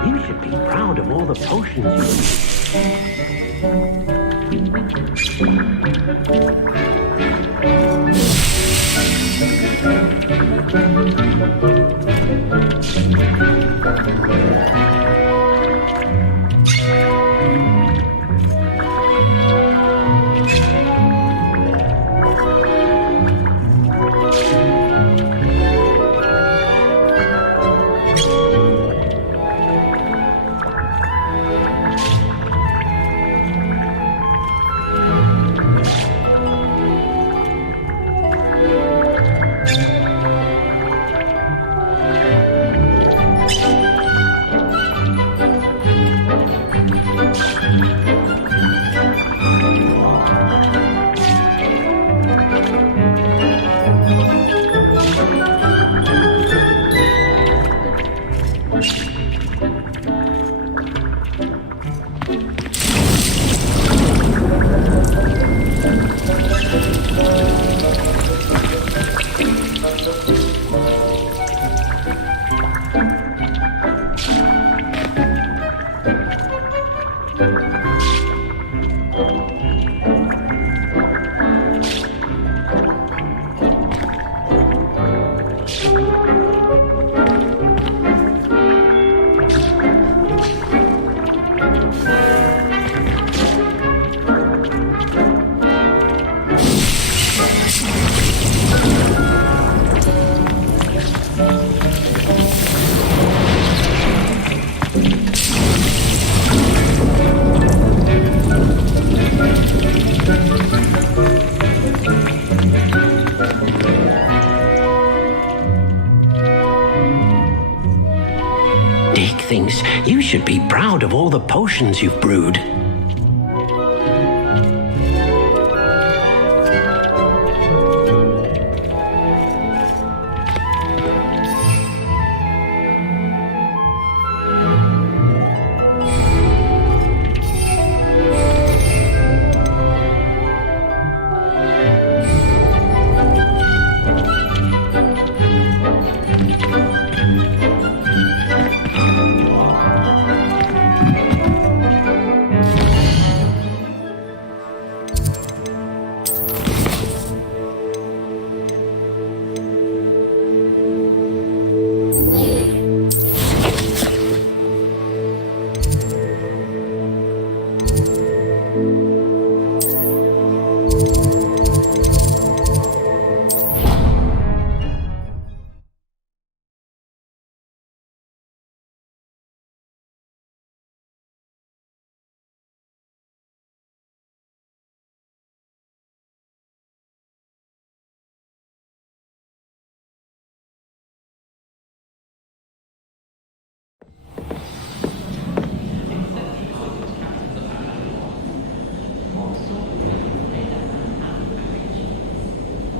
You should be proud of all the potions You should be proud of all the potions you've brewed.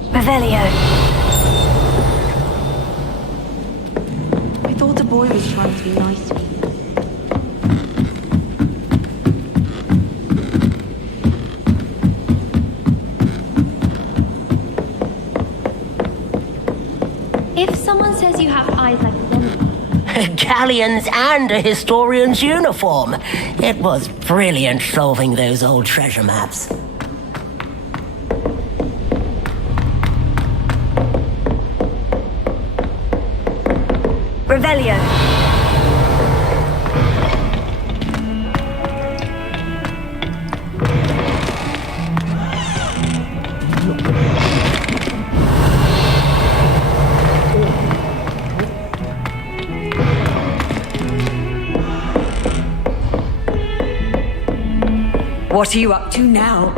Revelio. I thought the boy was trying to be nice to me. If someone says you have eyes like a lemon. Galleons and a historian's uniform. It was brilliant solving those old treasure maps. Revelio. What are you up to now?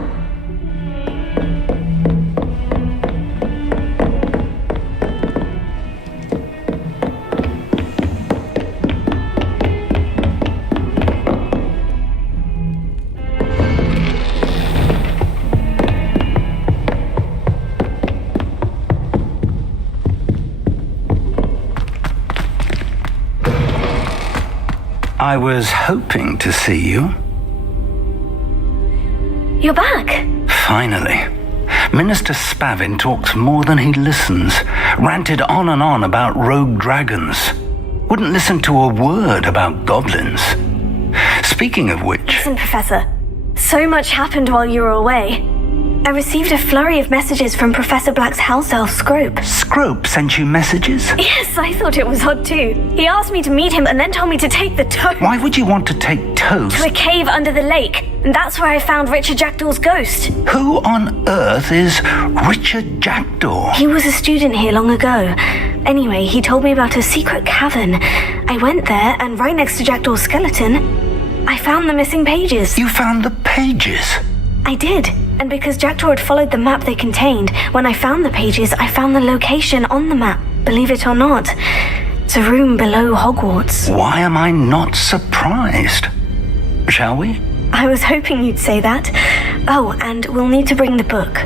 I was hoping to see you. You're back. Finally. Minister Spavin talks more than he listens. Ranted on and on about rogue dragons. Wouldn't listen to a word about goblins. Speaking of which... Listen, Professor. So much happened while you were away. I received a flurry of messages from Professor Black's house elf, Scrope. Scrope sent you messages? Yes, I thought it was odd too. He asked me to meet him and then told me to take the toad. Why would you want to take toads? To a cave under the lake. And that's where I found Richard Jackdaw's ghost. Who on earth is Richard Jackdaw? He was a student here long ago. Anyway, he told me about a secret cavern. I went there, and right next to Jackdaw's skeleton, I found the missing pages. You found the pages? I did. And because Jackdaw had followed the map they contained, when I found the pages, I found the location on the map. Believe it or not, it's a room below Hogwarts. Why am I not surprised? Shall we? I was hoping you'd say that. Oh, and we'll need to bring the book.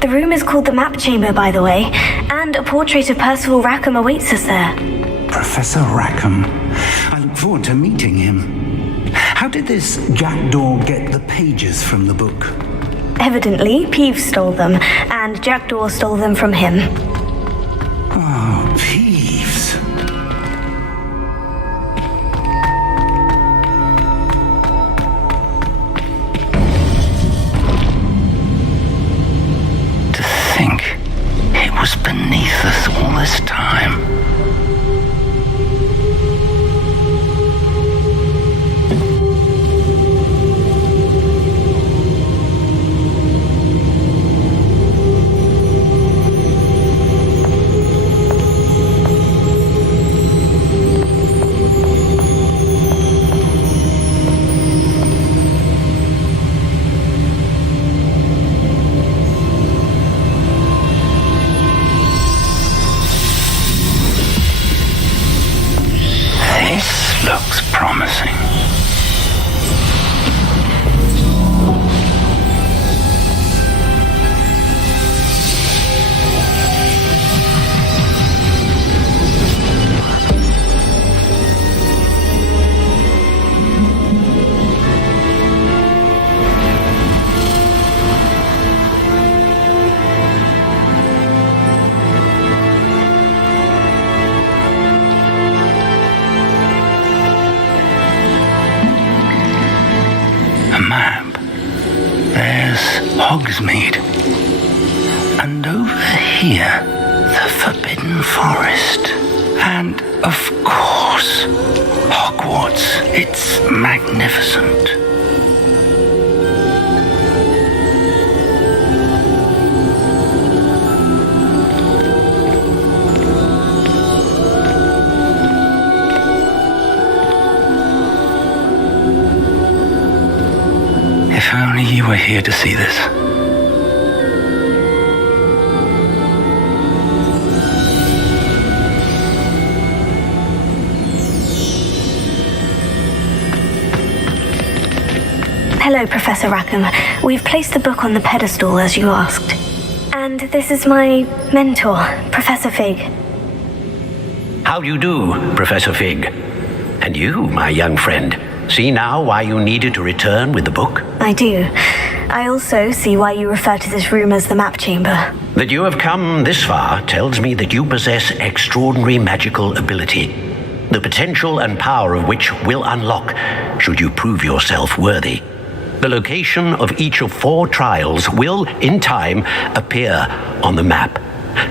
The room is called the Map Chamber, by the way, and a portrait of Percival Rackham awaits us there. Professor Rackham. I look forward to meeting him. How did this Jackdaw get the pages from the book? Evidently, Peeves stole them, and Jackdaw stole them from him. Oh, Peeves. To think it was beneath us all this time. Hogsmeade. And over here, the Forbidden Forest. And, of course, Hogwarts. It's magnificent. If only you were here to see this. Hello, Professor Rackham. We've placed the book on the pedestal as you asked. And this is my mentor, Professor Fig. How do you do, Professor Fig? And you, my young friend, see now why you needed to return with the book? I do. I also see why you refer to this room as the map chamber. That you have come this far tells me that you possess extraordinary magical ability, the potential and power of which will unlock should you prove yourself worthy. The location of each of 4 trials will, in time, appear on the map.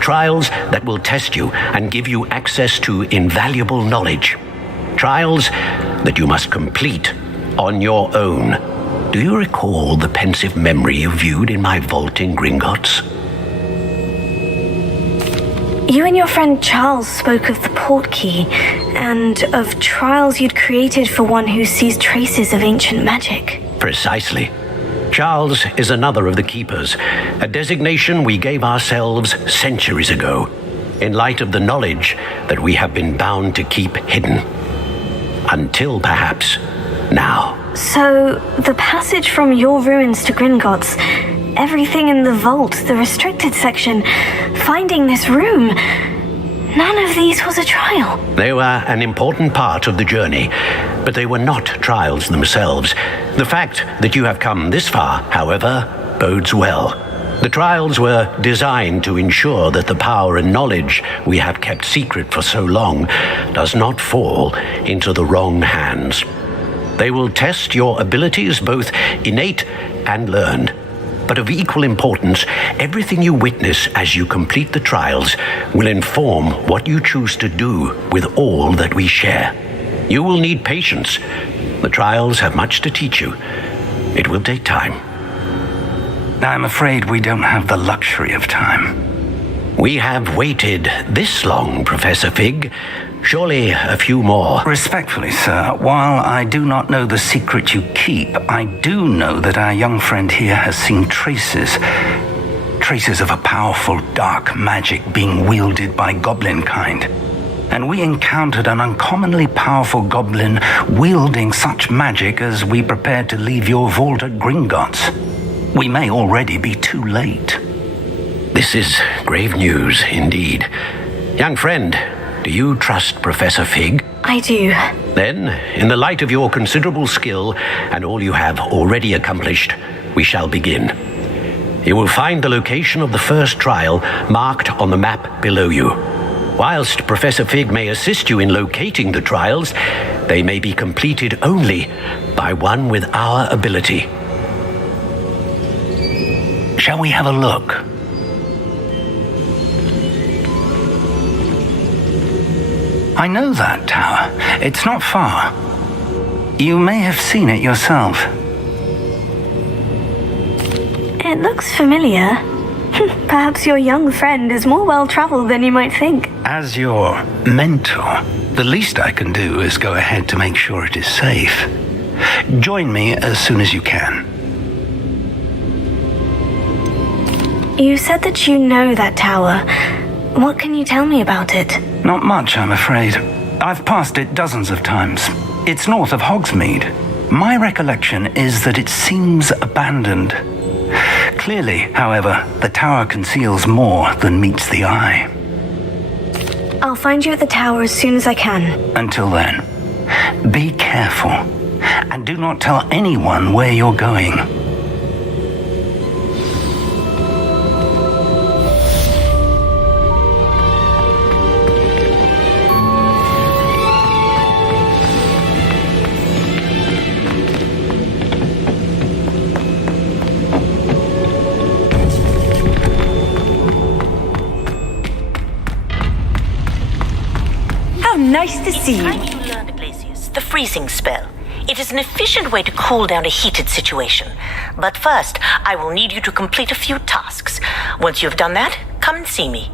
Trials that will test you and give you access to invaluable knowledge. Trials that you must complete on your own. Do you recall the pensive memory you viewed in my vault in Gringotts? You and your friend Charles spoke of the portkey and of trials you'd created for one who sees traces of ancient magic. Precisely. Charles is another of the keepers, a designation we gave ourselves centuries ago, in light of the knowledge that we have been bound to keep hidden. Until perhaps now. So, the passage from your ruins to Gringotts, everything in the vault, the restricted section, finding this room, none of these was a trial. They were an important part of the journey, but they were not trials themselves. The fact that you have come this far, however, bodes well. The trials were designed to ensure that the power and knowledge we have kept secret for so long does not fall into the wrong hands. They will test your abilities, both innate and learned. But of equal importance, everything you witness as you complete the trials will inform what you choose to do with all that we share. You will need patience. The trials have much to teach you. It will take time. I'm afraid we don't have the luxury of time. We have waited this long, Professor Fig. Surely a few more. Respectfully, sir, while I do not know the secret you keep, I do know that our young friend here has seen traces of a powerful dark magic being wielded by goblin kind. And we encountered an uncommonly powerful goblin wielding such magic as we prepared to leave your vault at Gringotts. We may already be too late. This is grave news indeed. Young friend, do you trust Professor Fig? I do. Then, in the light of your considerable skill and all you have already accomplished, we shall begin. You will find the location of the first trial marked on the map below you. Whilst Professor Fig may assist you in locating the trials, they may be completed only by one with our ability. Shall we have a look? I know that tower. It's not far. You may have seen it yourself. It looks familiar. Perhaps your young friend is more well-traveled than you might think. As your mentor, the least I can do is go ahead to make sure it is safe. Join me as soon as you can. You said that you know that tower. What can you tell me about it? Not much, I'm afraid. I've passed it dozens of times. It's north of Hogsmeade. My recollection is that it seems abandoned. Clearly, however, the tower conceals more than meets the eye. I'll find you at the tower as soon as I can. Until then, be careful, and do not tell anyone where you're going. Nice to see you. You learned, Iglesias, the freezing spell. It is an efficient way to cool down a heated situation. But first, I will need you to complete a few tasks. Once you have done that, come and see me.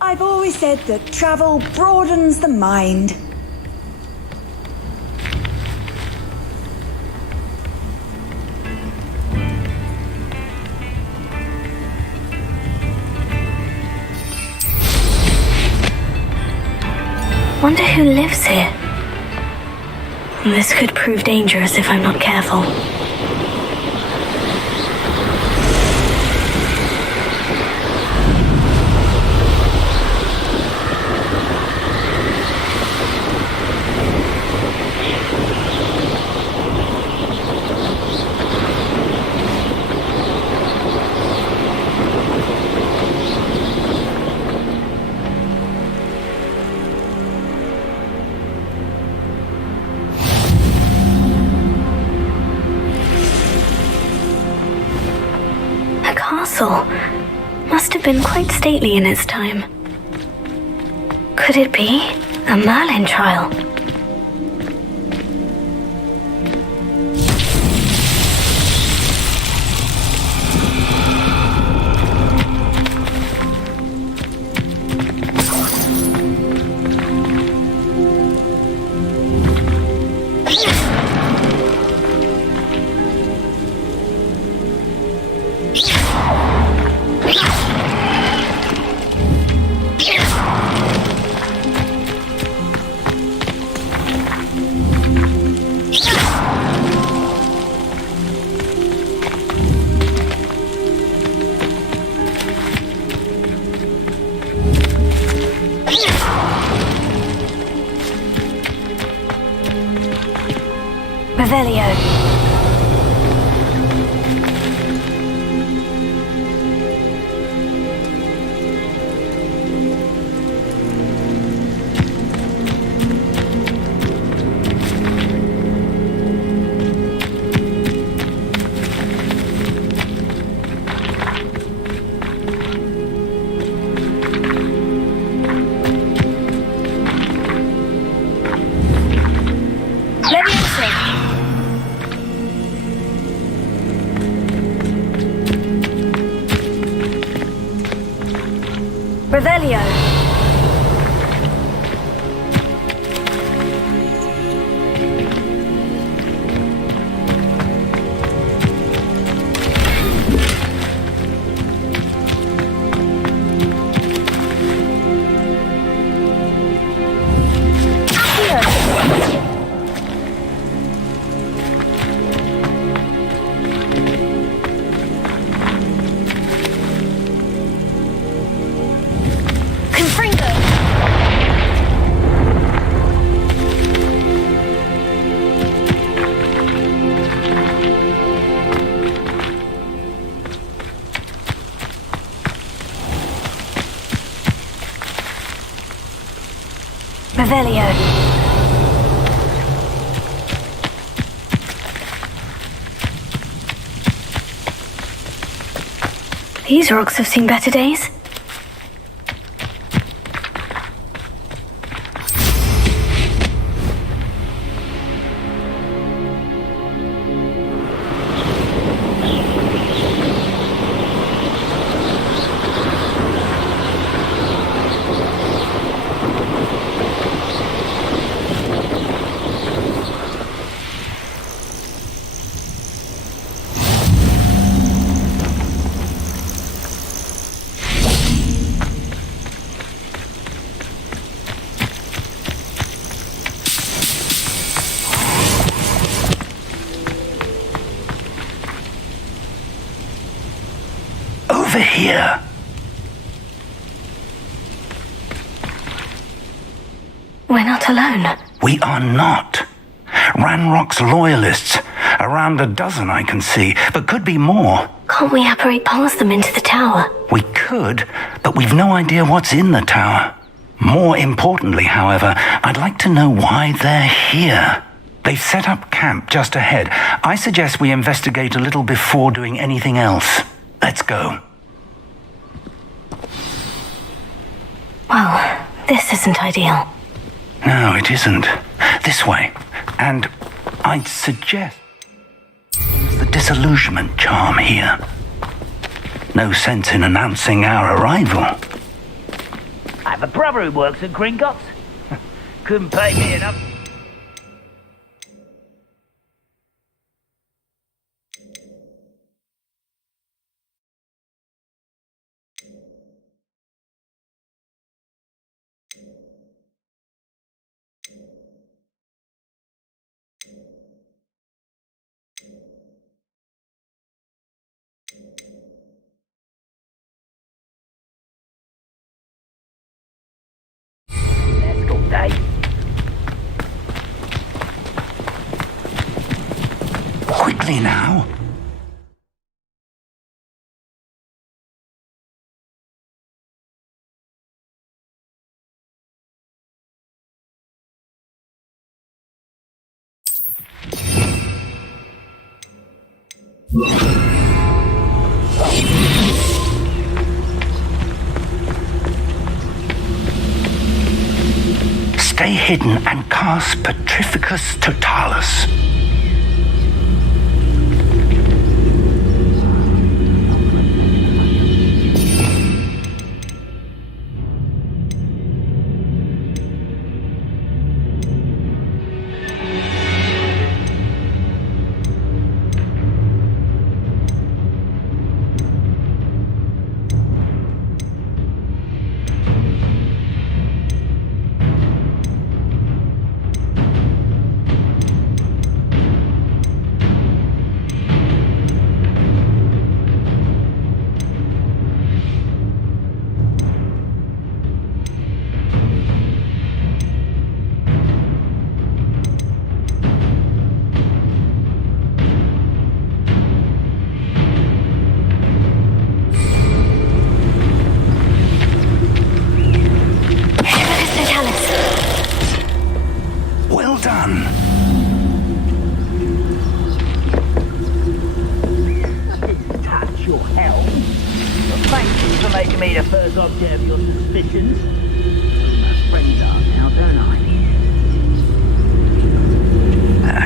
I've always said that travel broadens the mind. Wonder who lives here. This could prove dangerous if I'm not careful. Must have been quite stately in its time. Could it be a Merlin trial? Revelio. Revelio. Revelio. These rocks have seen better days. Over here. We're not alone. We are not. Ranrock's loyalists. Around a dozen I can see, but could be more. Can't we apparate past them into the tower? We could, but we've no idea what's in the tower. More importantly, however, I'd like to know why they're here. They've set up camp just ahead. I suggest we investigate a little before doing anything else. Let's go. Well, this isn't ideal. No, it isn't. This way. And I'd suggest the disillusionment charm here. No sense in announcing our arrival. I have a brother who works at Gringotts. Couldn't pay me enough. Let's go, Dave. Quickly now. Stay hidden and cast Petrificus Totalis. Well done. Touch your helm. But thank you for making me the first object of your suspicions. My friends are now, don't I?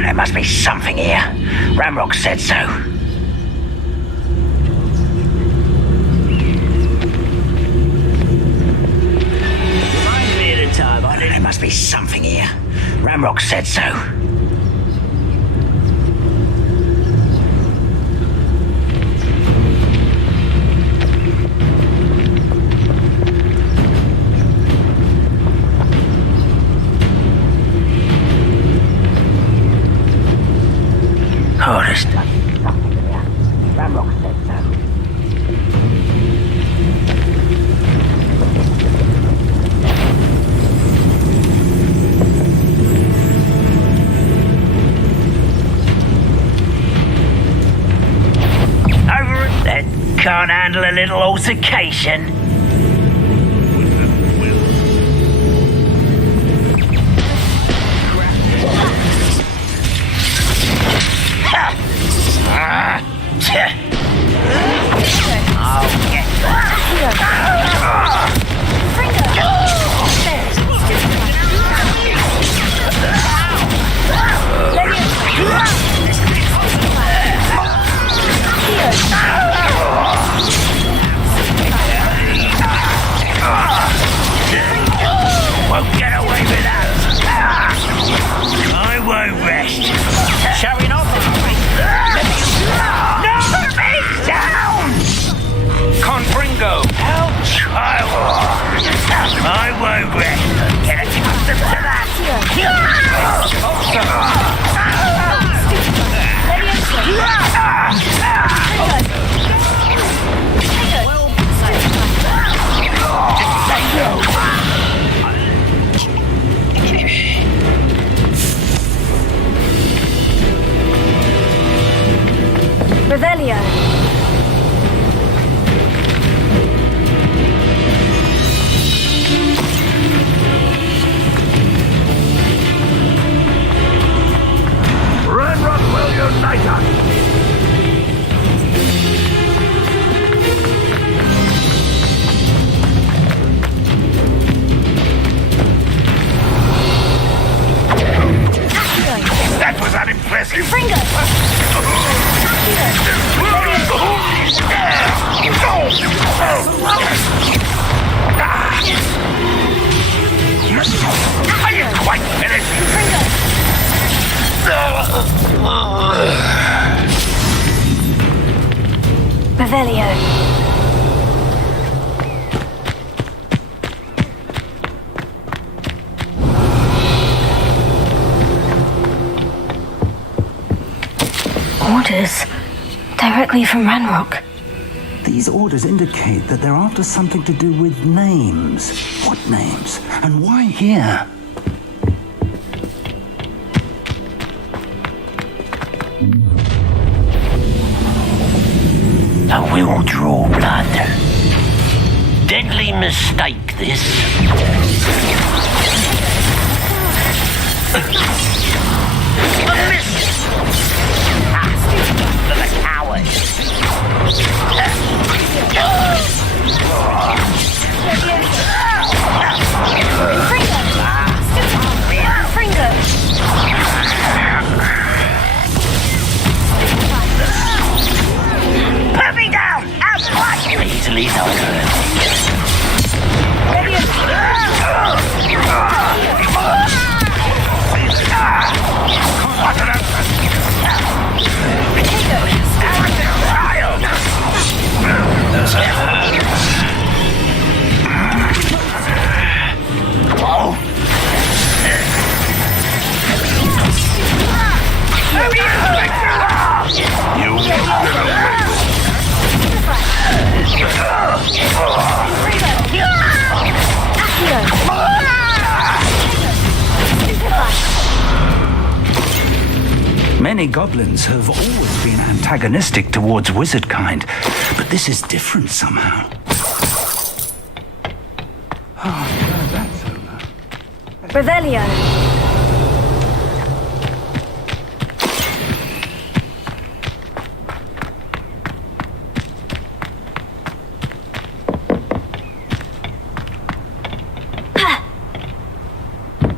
There must be something here. Ramrock said so. Reminds me of the time I did. There must be something here. Ramrock said so. Hardest. Ramrock said so. Over it then. Can't handle a little altercation. Won't get away with that. I won't rest. Showing off. Number me down! Confringo! Help, child! I won't rest. Get accustomed to that. Revelio. Ranrock will unite us! That was unimpressive! Fringo! Are you quite finished? Revelio. Orders directly from Ranrock. These orders indicate that they're after something to do with names. What names? And why here? I will draw blood. Deadly mistake, this. A miss! For the coward. Fringo! Put me down! Out what? Easily done. Many goblins have always been antagonistic towards wizard kind, but this is different somehow. Oh, that's over. Revelio.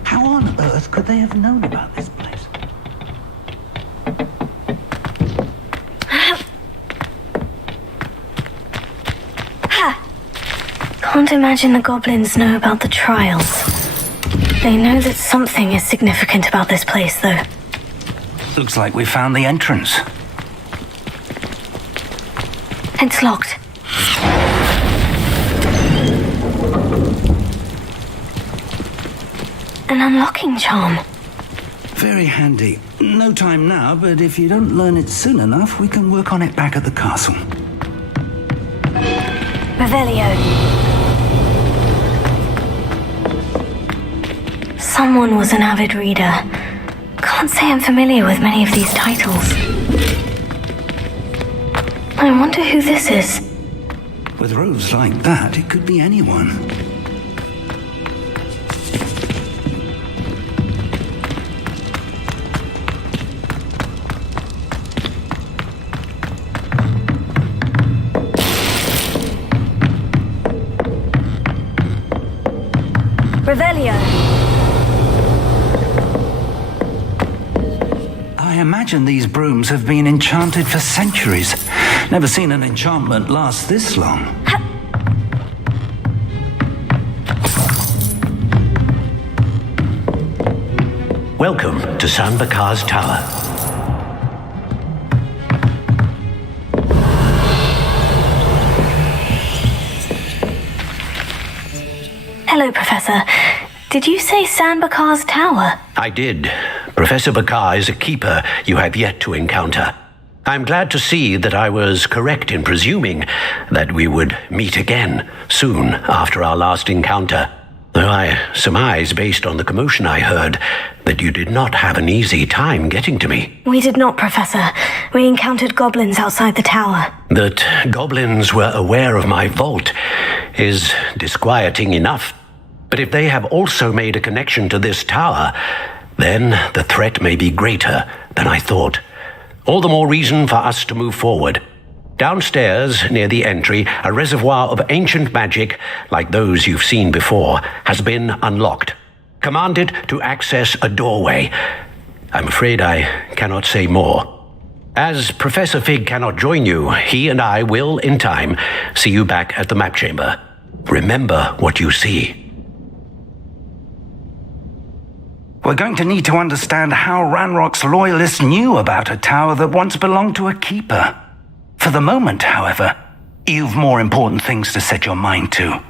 How on earth could they have known about this place? Can't imagine the goblins know about the trials. They know that something is significant about this place, though. Looks like we found the entrance. It's locked. An unlocking charm. Very handy. No time now, but if you don't learn it soon enough, we can work on it back at the castle. Revelio. Someone was an avid reader. Can't say I'm familiar with many of these titles. I wonder who this is. With robes like that, it could be anyone. Revelio. I imagine these brooms have been enchanted for centuries. Never seen an enchantment last this long. Welcome to San Bakar's Tower. Hello, Professor. Did you say San Bakar's Tower? I did. Professor Bakar is a keeper you have yet to encounter. I'm glad to see that I was correct in presuming that we would meet again soon after our last encounter. Though I surmise, based on the commotion I heard, that you did not have an easy time getting to me. We did not, Professor. We encountered goblins outside the tower. That goblins were aware of my vault is disquieting enough. But if they have also made a connection to this tower, then the threat may be greater than I thought. All the more reason for us to move forward. Downstairs, near the entry, a reservoir of ancient magic, like those you've seen before, has been unlocked. Commanded to access a doorway. I'm afraid I cannot say more. As Professor Fig cannot join you, he and I will, in time, see you back at the map chamber. Remember what you see. We're going to need to understand how Ranrock's loyalists knew about a tower that once belonged to a keeper. For the moment, however, you've more important things to set your mind to.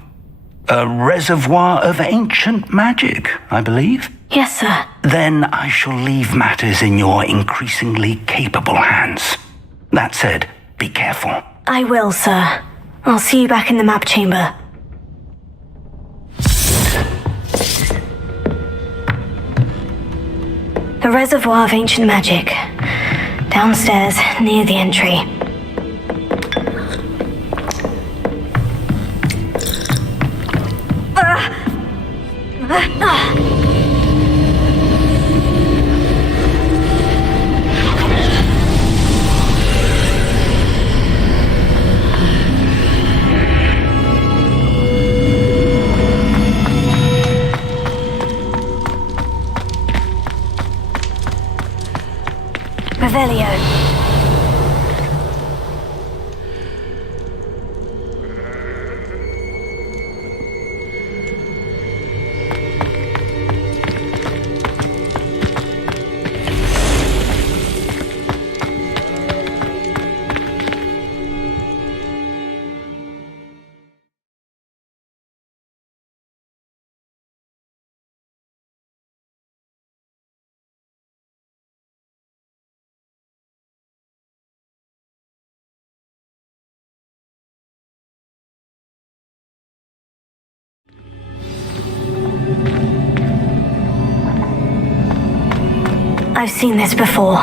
A reservoir of ancient magic, I believe? Yes, sir. Then I shall leave matters in your increasingly capable hands. That said, be careful. I will, sir. I'll see you back in the map chamber. The reservoir of ancient magic. Downstairs, near the entry. Revelio. I've seen this before.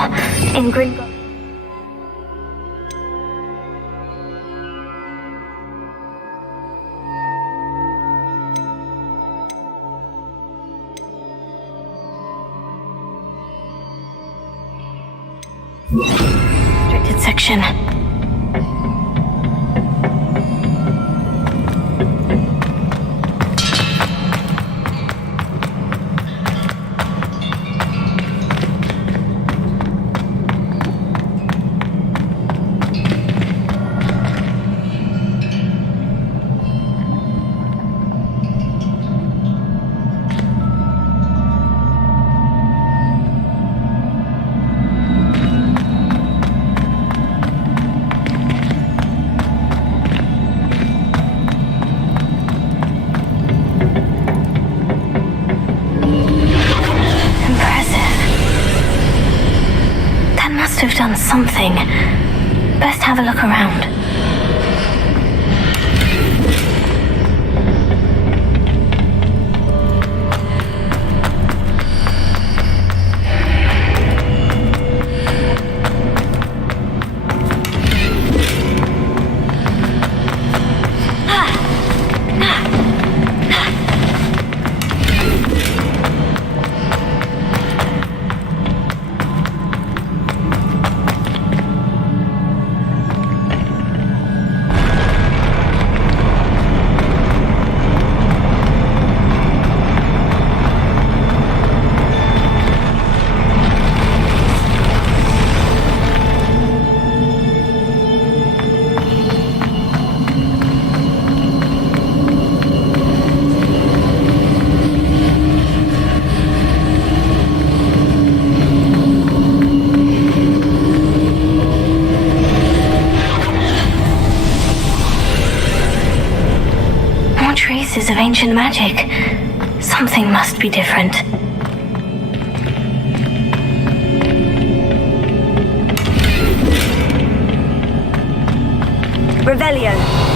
In Gringo. Restricted section. Have done something. Best have a look around. traces of ancient magic. Something must be different. Revelio.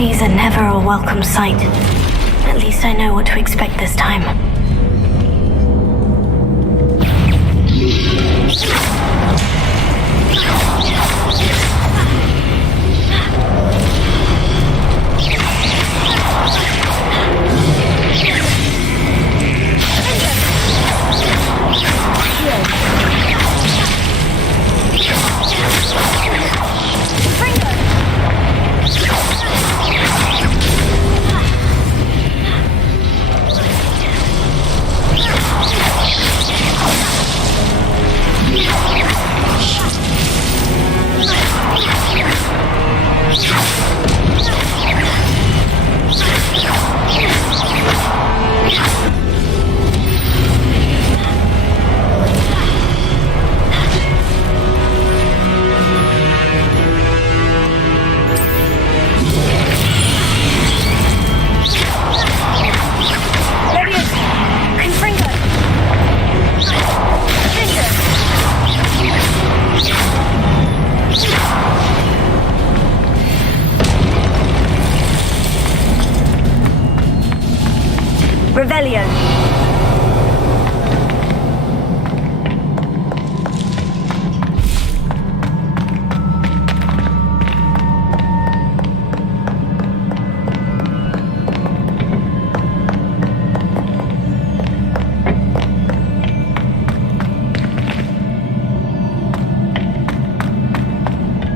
These are never a welcome sight. At least I know what to expect this time. Revelio.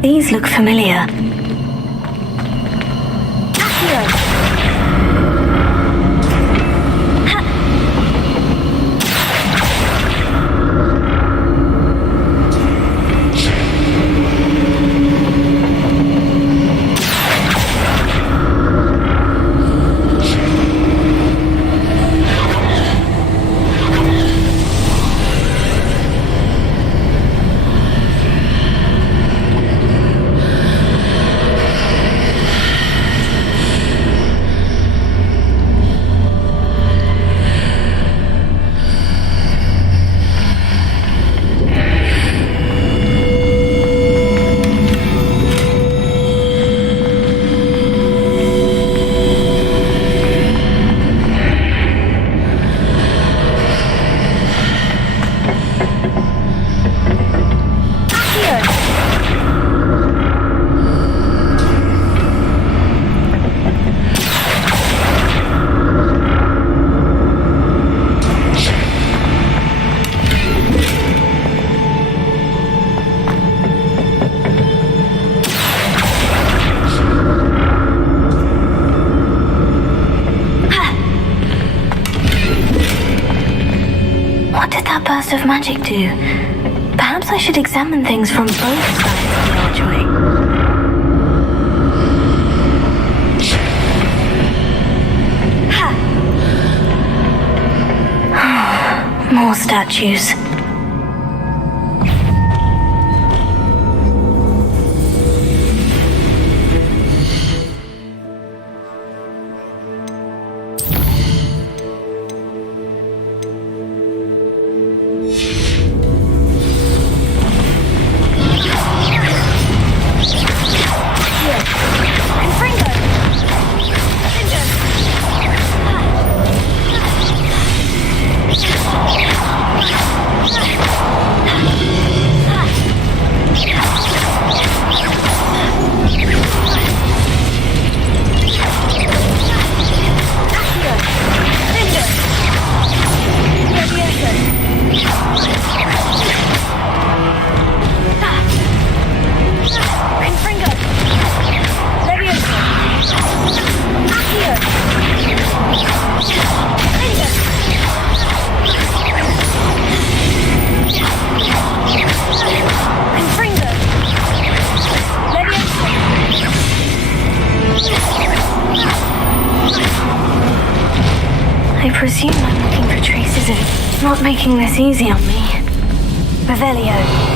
These look familiar. Of magic do? Perhaps I should examine things from both sides of the archway. More statues. I presume I'm looking for traces of it. Not making this easy on me. Revelio.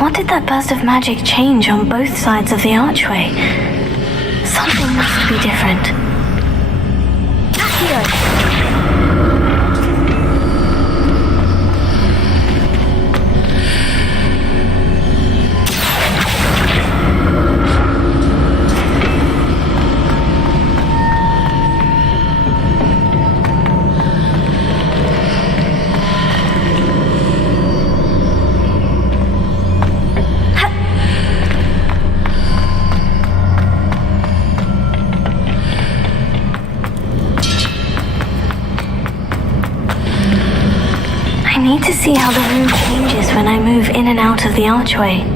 What did that burst of magic change on both sides of the archway? Something must be different. I need to see how the room changes when I move in and out of the archway.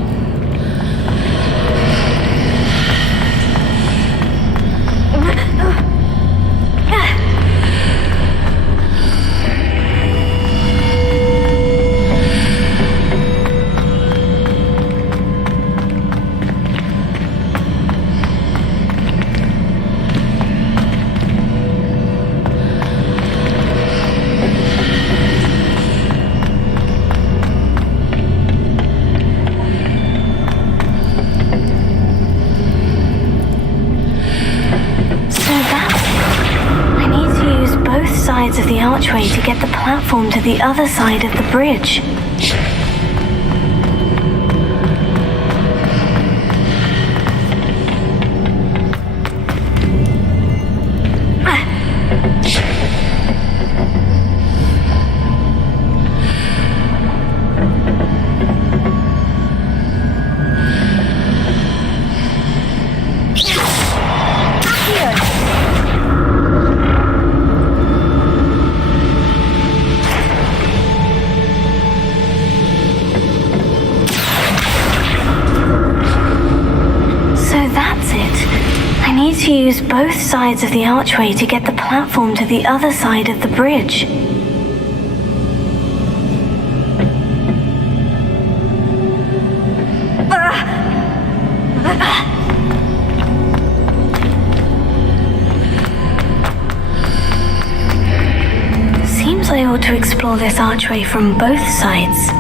Sides of the archway to get the platform to the other side of the bridge. To use both sides of the archway to get the platform to the other side of the bridge. Seems I ought to explore this archway from both sides.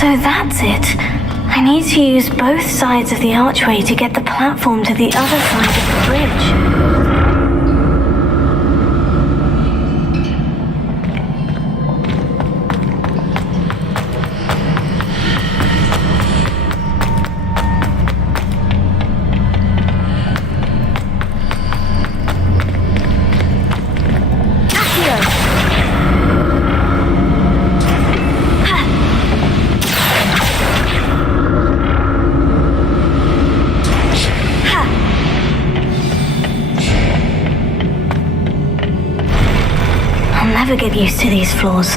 So that's it. I need to use both sides of the archway to get the platform to the other side of the bridge. I'll never get used to these floors.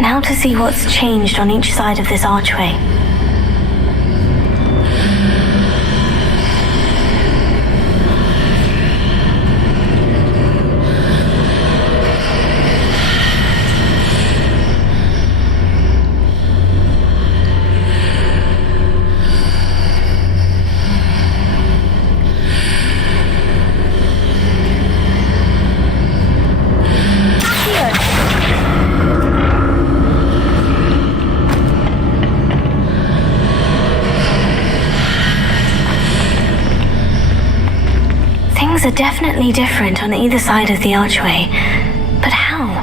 Now to see what's changed on each side of this archway. Things are definitely different on either side of the archway. But how?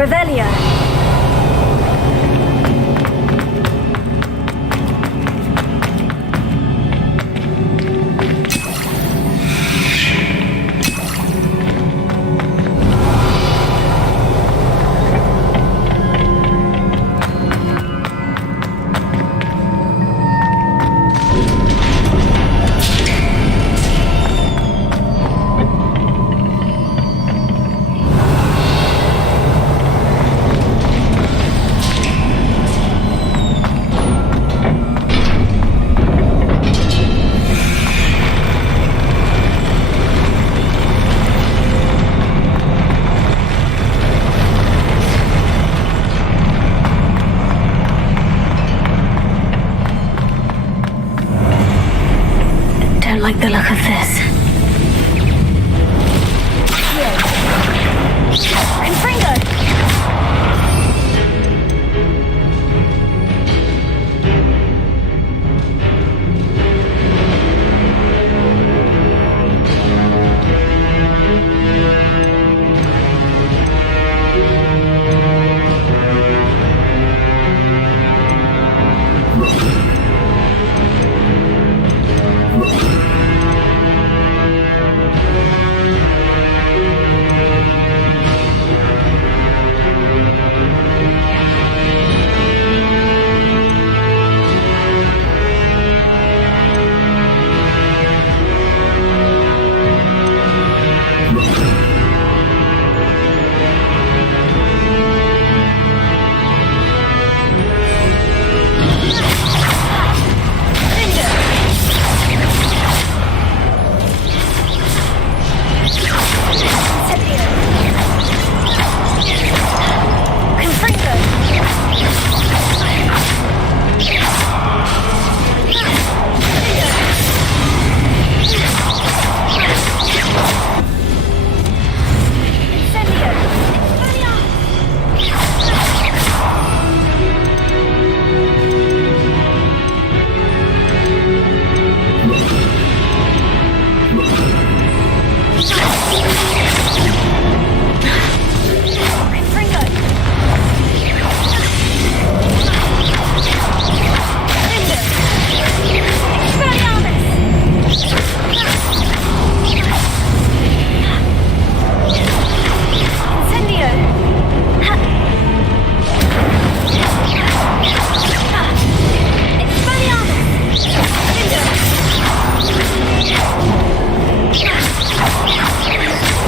Revelio. Don't like the look of this. Confringo!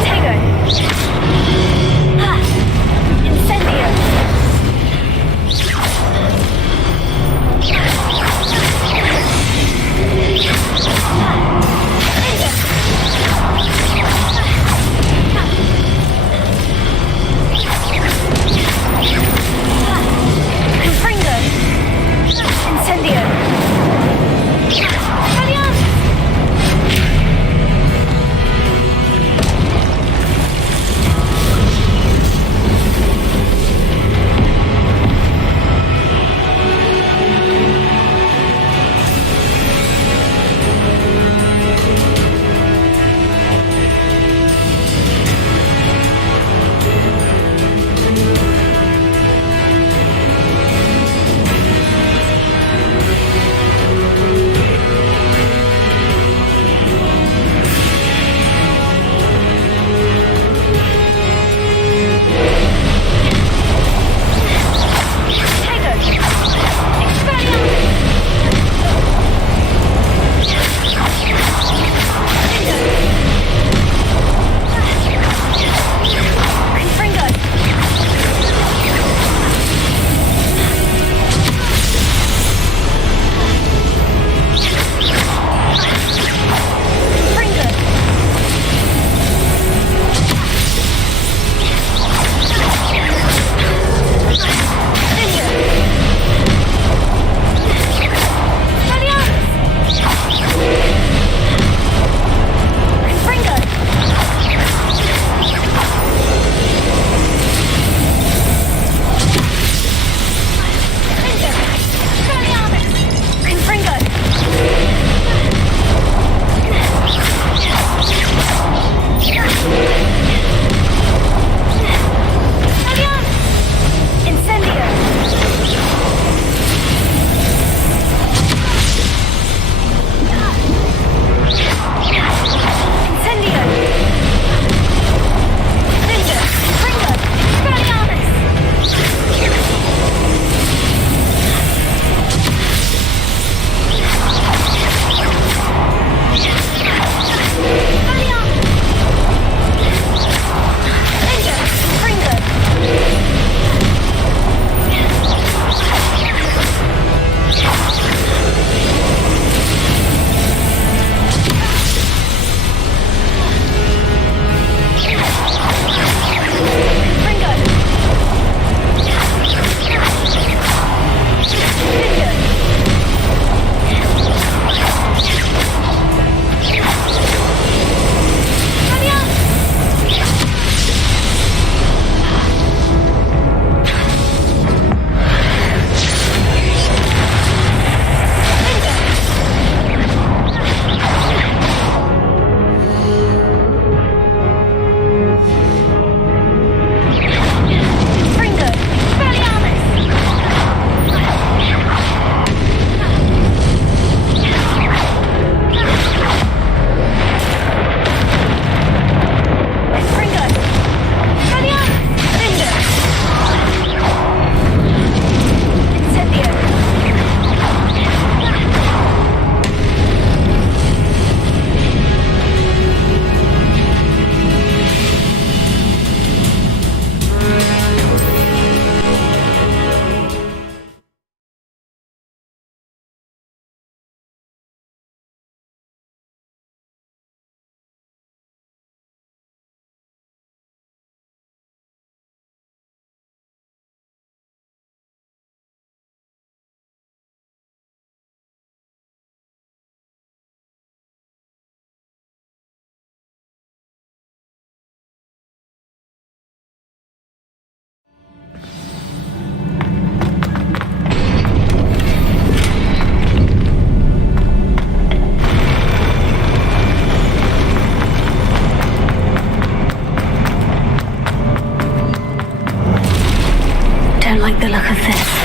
Take like the look of this.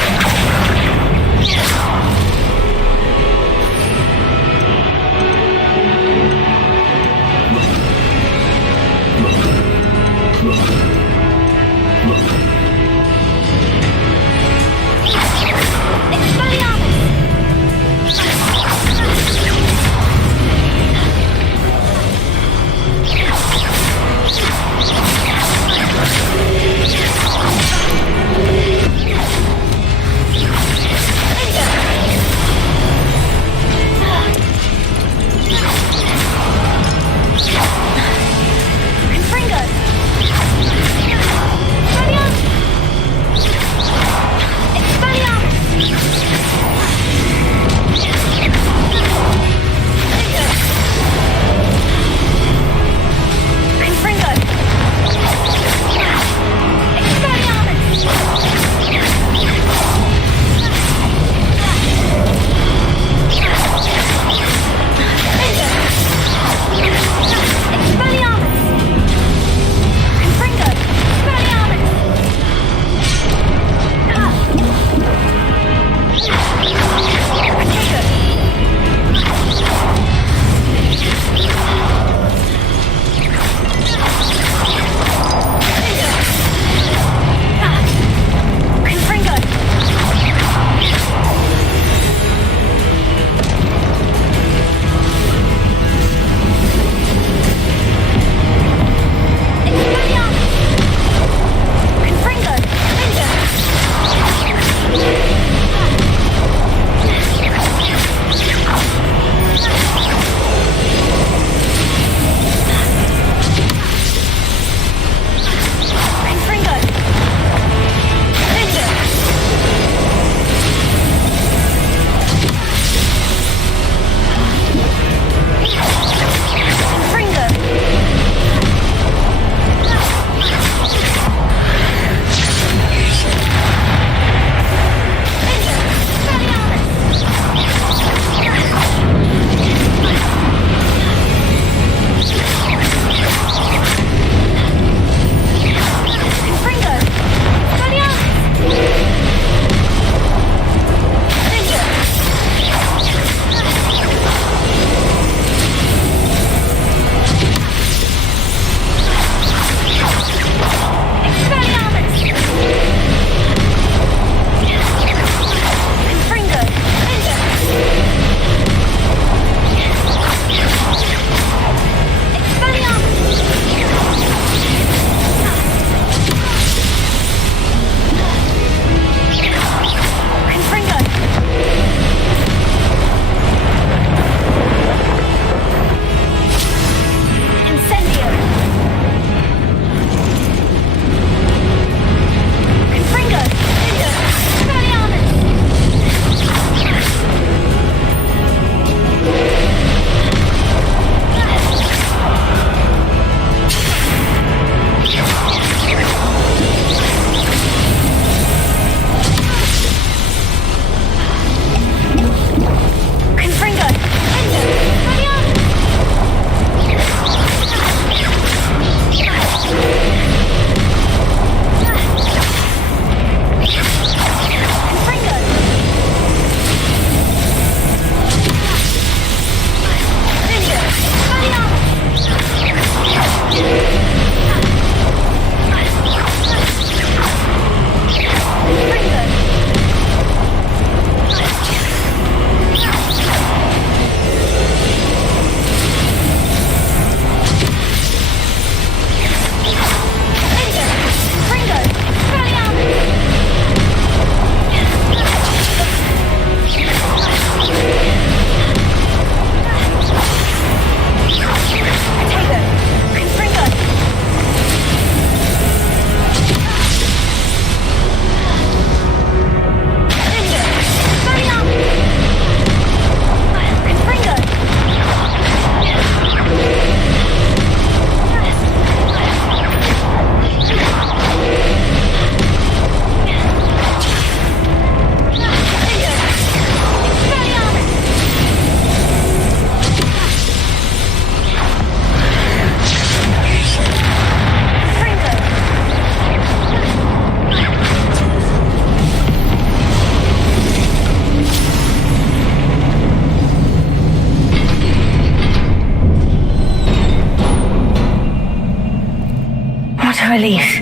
What a relief.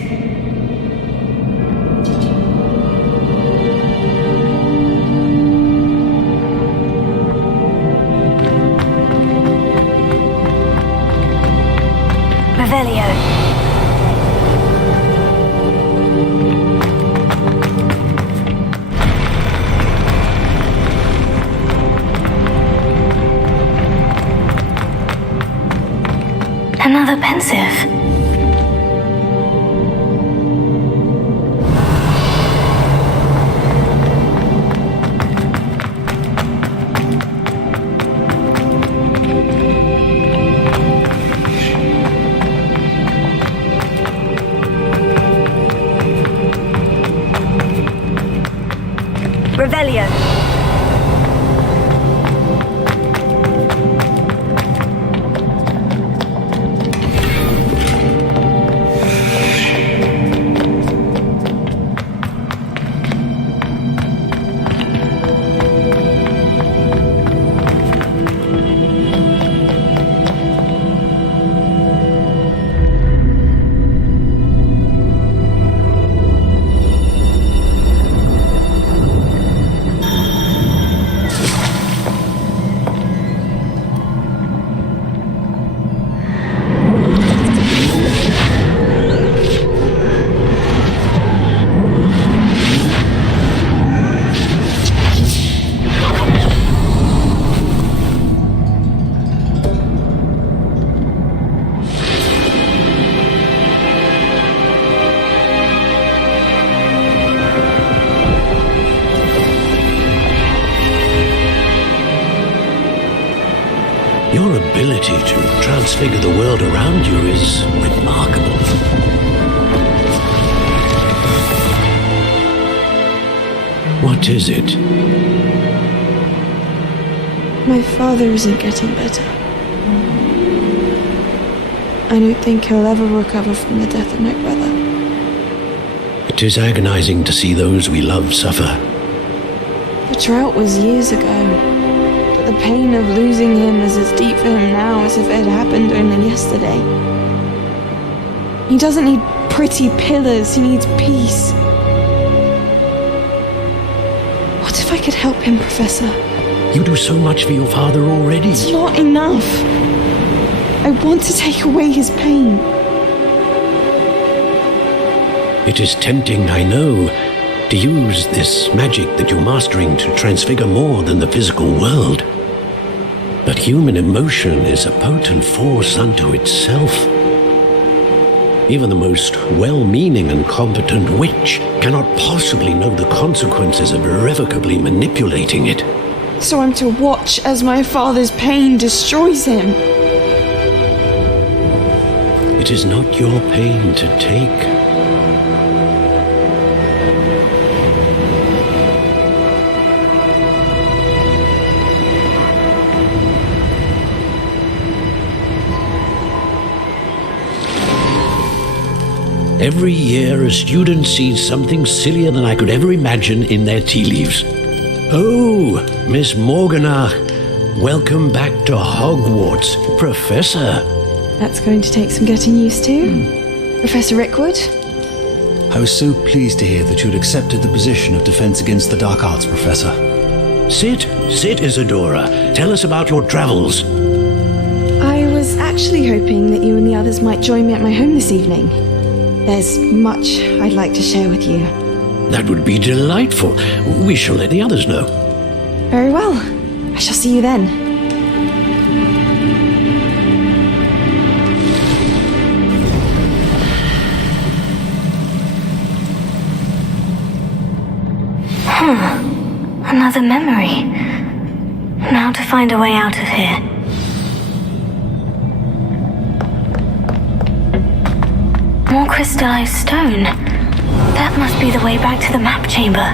Revelio. Another pensive. Revelio. Your ability to transfigure the world around you is remarkable. What is it? My father isn't getting better. I don't think he'll ever recover from the death of my brother. It is agonizing to see those we love suffer. The drought was years ago. The pain of losing him is as deep for him now as if it had happened only yesterday. He doesn't need pretty pillars, he needs peace. What if I could help him, Professor? You do so much for your father already. It's not enough. I want to take away his pain. It is tempting, I know, to use this magic that you're mastering to transfigure more than the physical world. But human emotion is a potent force unto itself. Even the most well-meaning and competent witch cannot possibly know the consequences of irrevocably manipulating it. So I'm to watch as my father's pain destroys him. It is not your pain to take. Every year, a student sees something sillier than I could ever imagine in their tea leaves. Oh, Miss Morganach, welcome back to Hogwarts, Professor. That's going to take some getting used to. Professor Rickwood? I was so pleased to hear that you'd accepted the position of Defense Against the Dark Arts, Professor. Sit, Isadora. Tell us about your travels. I was actually hoping that you and the others might join me at my home this evening. There's much I'd like to share with you. That would be delightful. We shall let the others know. Very well. I shall see you then. Another memory. Now to find a way out of here. More crystallized stone. That must be the way back to the map chamber.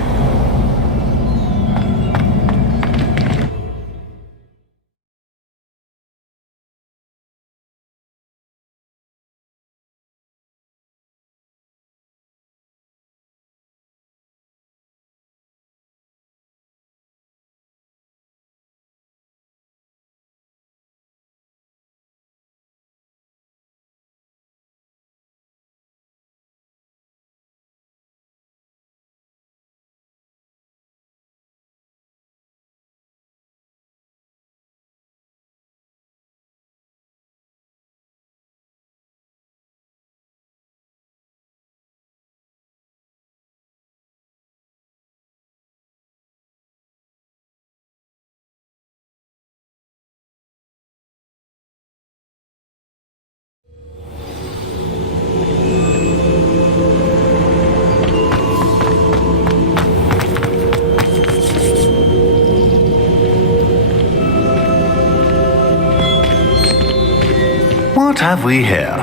have we here?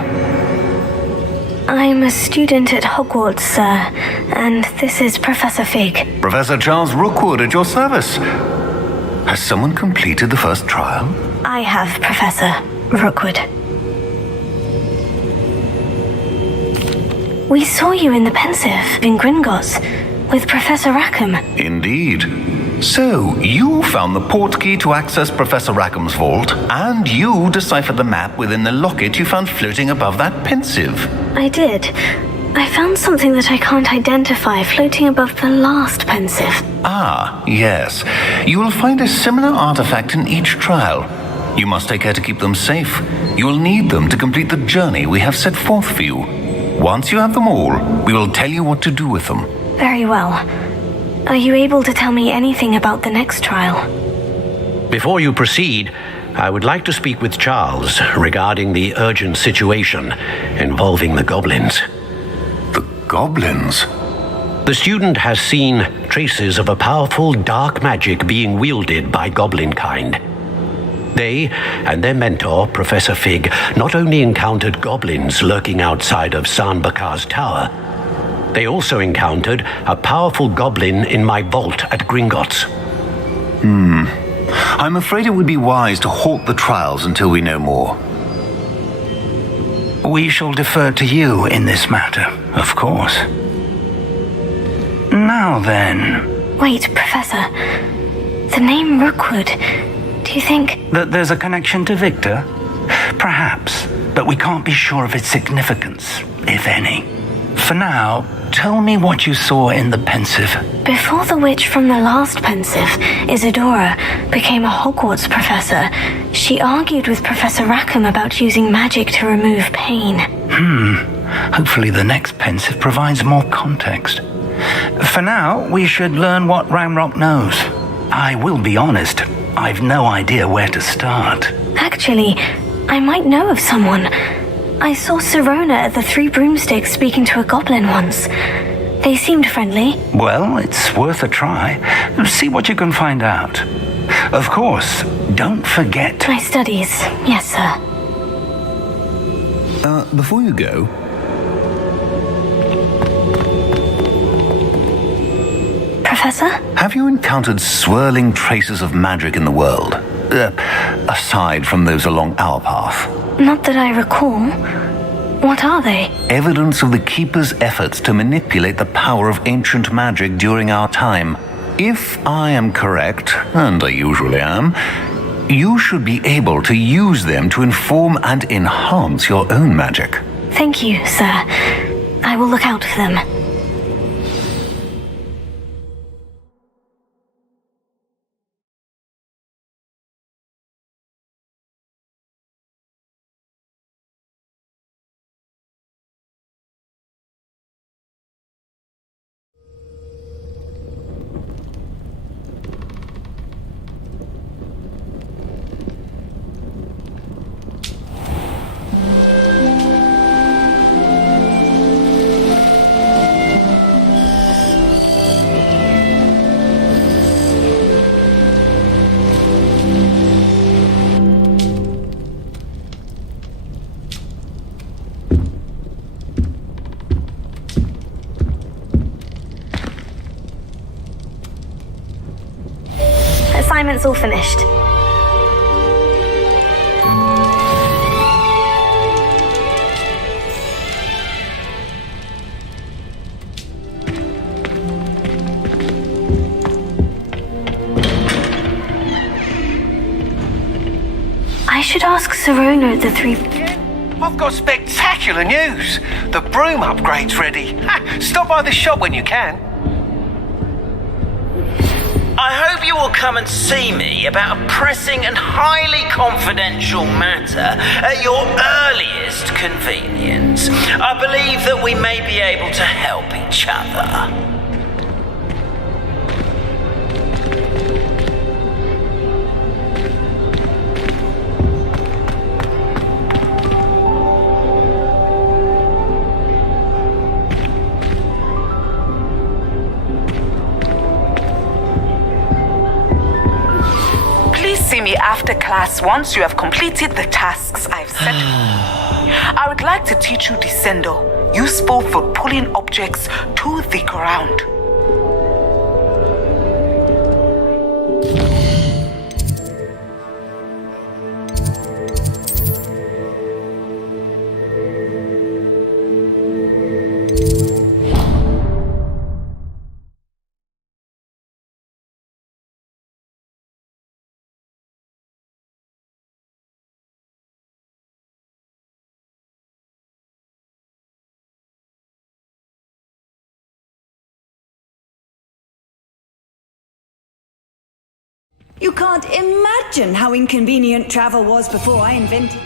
I'm a student at Hogwarts, sir, and this is Professor Fig. Professor Charles Rookwood at your service. Has someone completed the first trial? I have, Professor Rookwood. We saw you in the Pensive in Gringotts with Professor Rackham. Indeed. So, you found the port key to access Professor Rackham's vault, and you deciphered the map within the locket you found floating above that Pensive. I did. I found something that I can't identify floating above the last Pensive. Ah, yes. You will find a similar artifact in each trial. You must take care to keep them safe. You will need them to complete the journey we have set forth for you. Once you have them all, we will tell you what to do with them. Very well. Are you able to tell me anything about the next trial? Before you proceed, I would like to speak with Charles regarding the urgent situation involving the goblins. The goblins? The student has seen traces of a powerful dark magic being wielded by goblin kind. They and their mentor, Professor Fig, not only encountered goblins lurking outside of San Bakar's tower, they also encountered a powerful goblin in my vault at Gringotts. I'm afraid it would be wise to halt the trials until we know more. We shall defer to you in this matter, of course. Now then... Wait, Professor. The name Rookwood. Do you think... that there's a connection to Victor? Perhaps, but we can't be sure of its significance, if any. For now, tell me what you saw in the Pensive. Before the witch from the last Pensive, Isadora, became a Hogwarts professor, she argued with Professor Rackham about using magic to remove pain. Hopefully the next Pensive provides more context. For now, we should learn what Ranrock knows. I will be honest, I've no idea where to start. Actually, I might know of someone. I saw Sirona at the Three Broomsticks speaking to a goblin once. They seemed friendly. Well, it's worth a try. See what you can find out. Of course, don't forget... My studies, yes, sir. Before you go... Professor? Have you encountered swirling traces of magic in the world? Aside from those along our path? Not that I recall. What are they? Evidence of the Keeper's efforts to manipulate the power of ancient magic during our time. If I am correct, and I usually am, you should be able to use them to inform and enhance your own magic. Thank you, sir. I will look out for them. Assignment's all finished. I should ask Sirona at the Three... I've got spectacular news! The broom upgrade's ready. Stop by the shop when you can. I hope you will come and see me about a pressing and highly confidential matter at your earliest convenience. I believe that we may be able to help each other. See me after class once you have completed the tasks I've set. I would like to teach you Descendo, useful for pulling objects to the ground. You can't imagine how inconvenient travel was before I invented...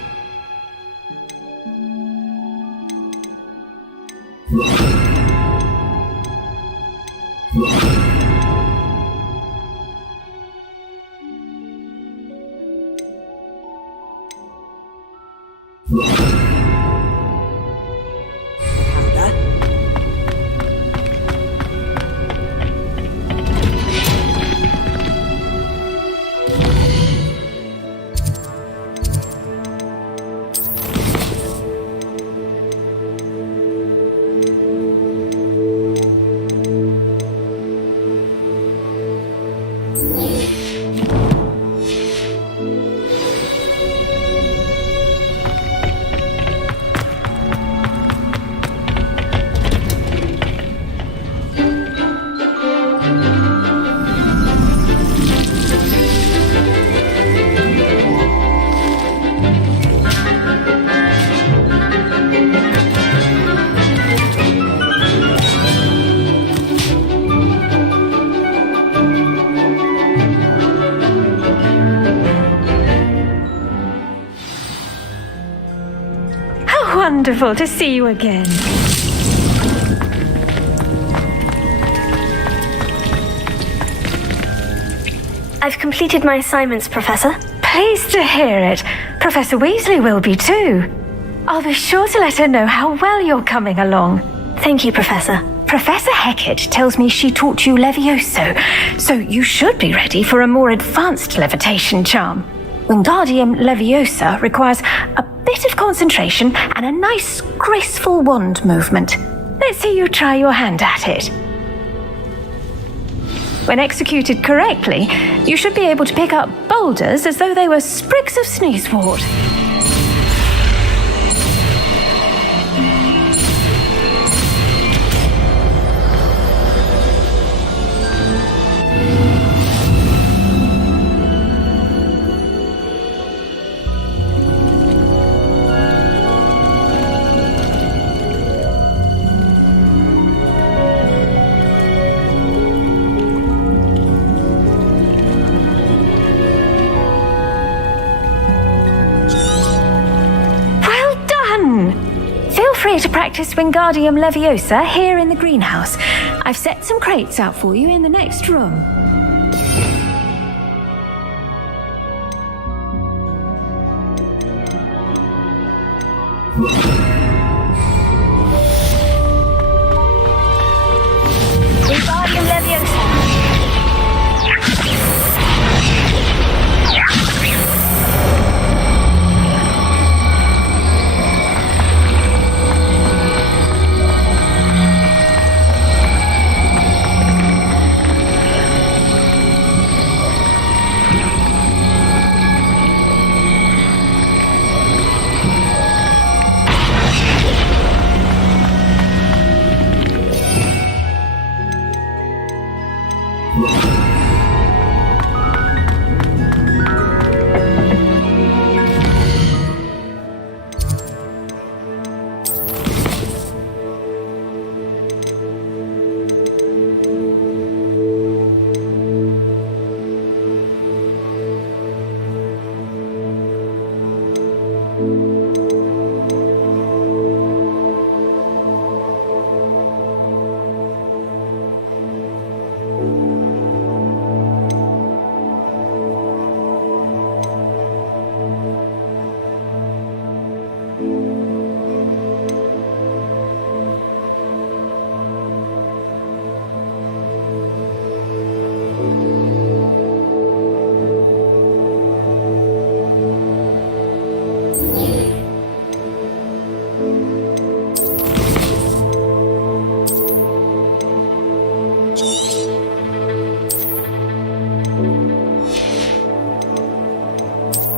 Wonderful to see you again. I've completed my assignments, Professor. Pleased to hear it. Professor Weasley will be too. I'll be sure to let her know how well you're coming along. Thank you, Professor. Professor Hecat tells me she taught you Levioso, so you should be ready for a more advanced levitation charm. Wingardium Leviosa requires a bit of concentration and a nice, graceful wand movement. Let's see you try your hand at it. When executed correctly, you should be able to pick up boulders as though they were sprigs of sneezewort. Free to practice Wingardium Leviosa here in the greenhouse. I've set some crates out for you in the next room.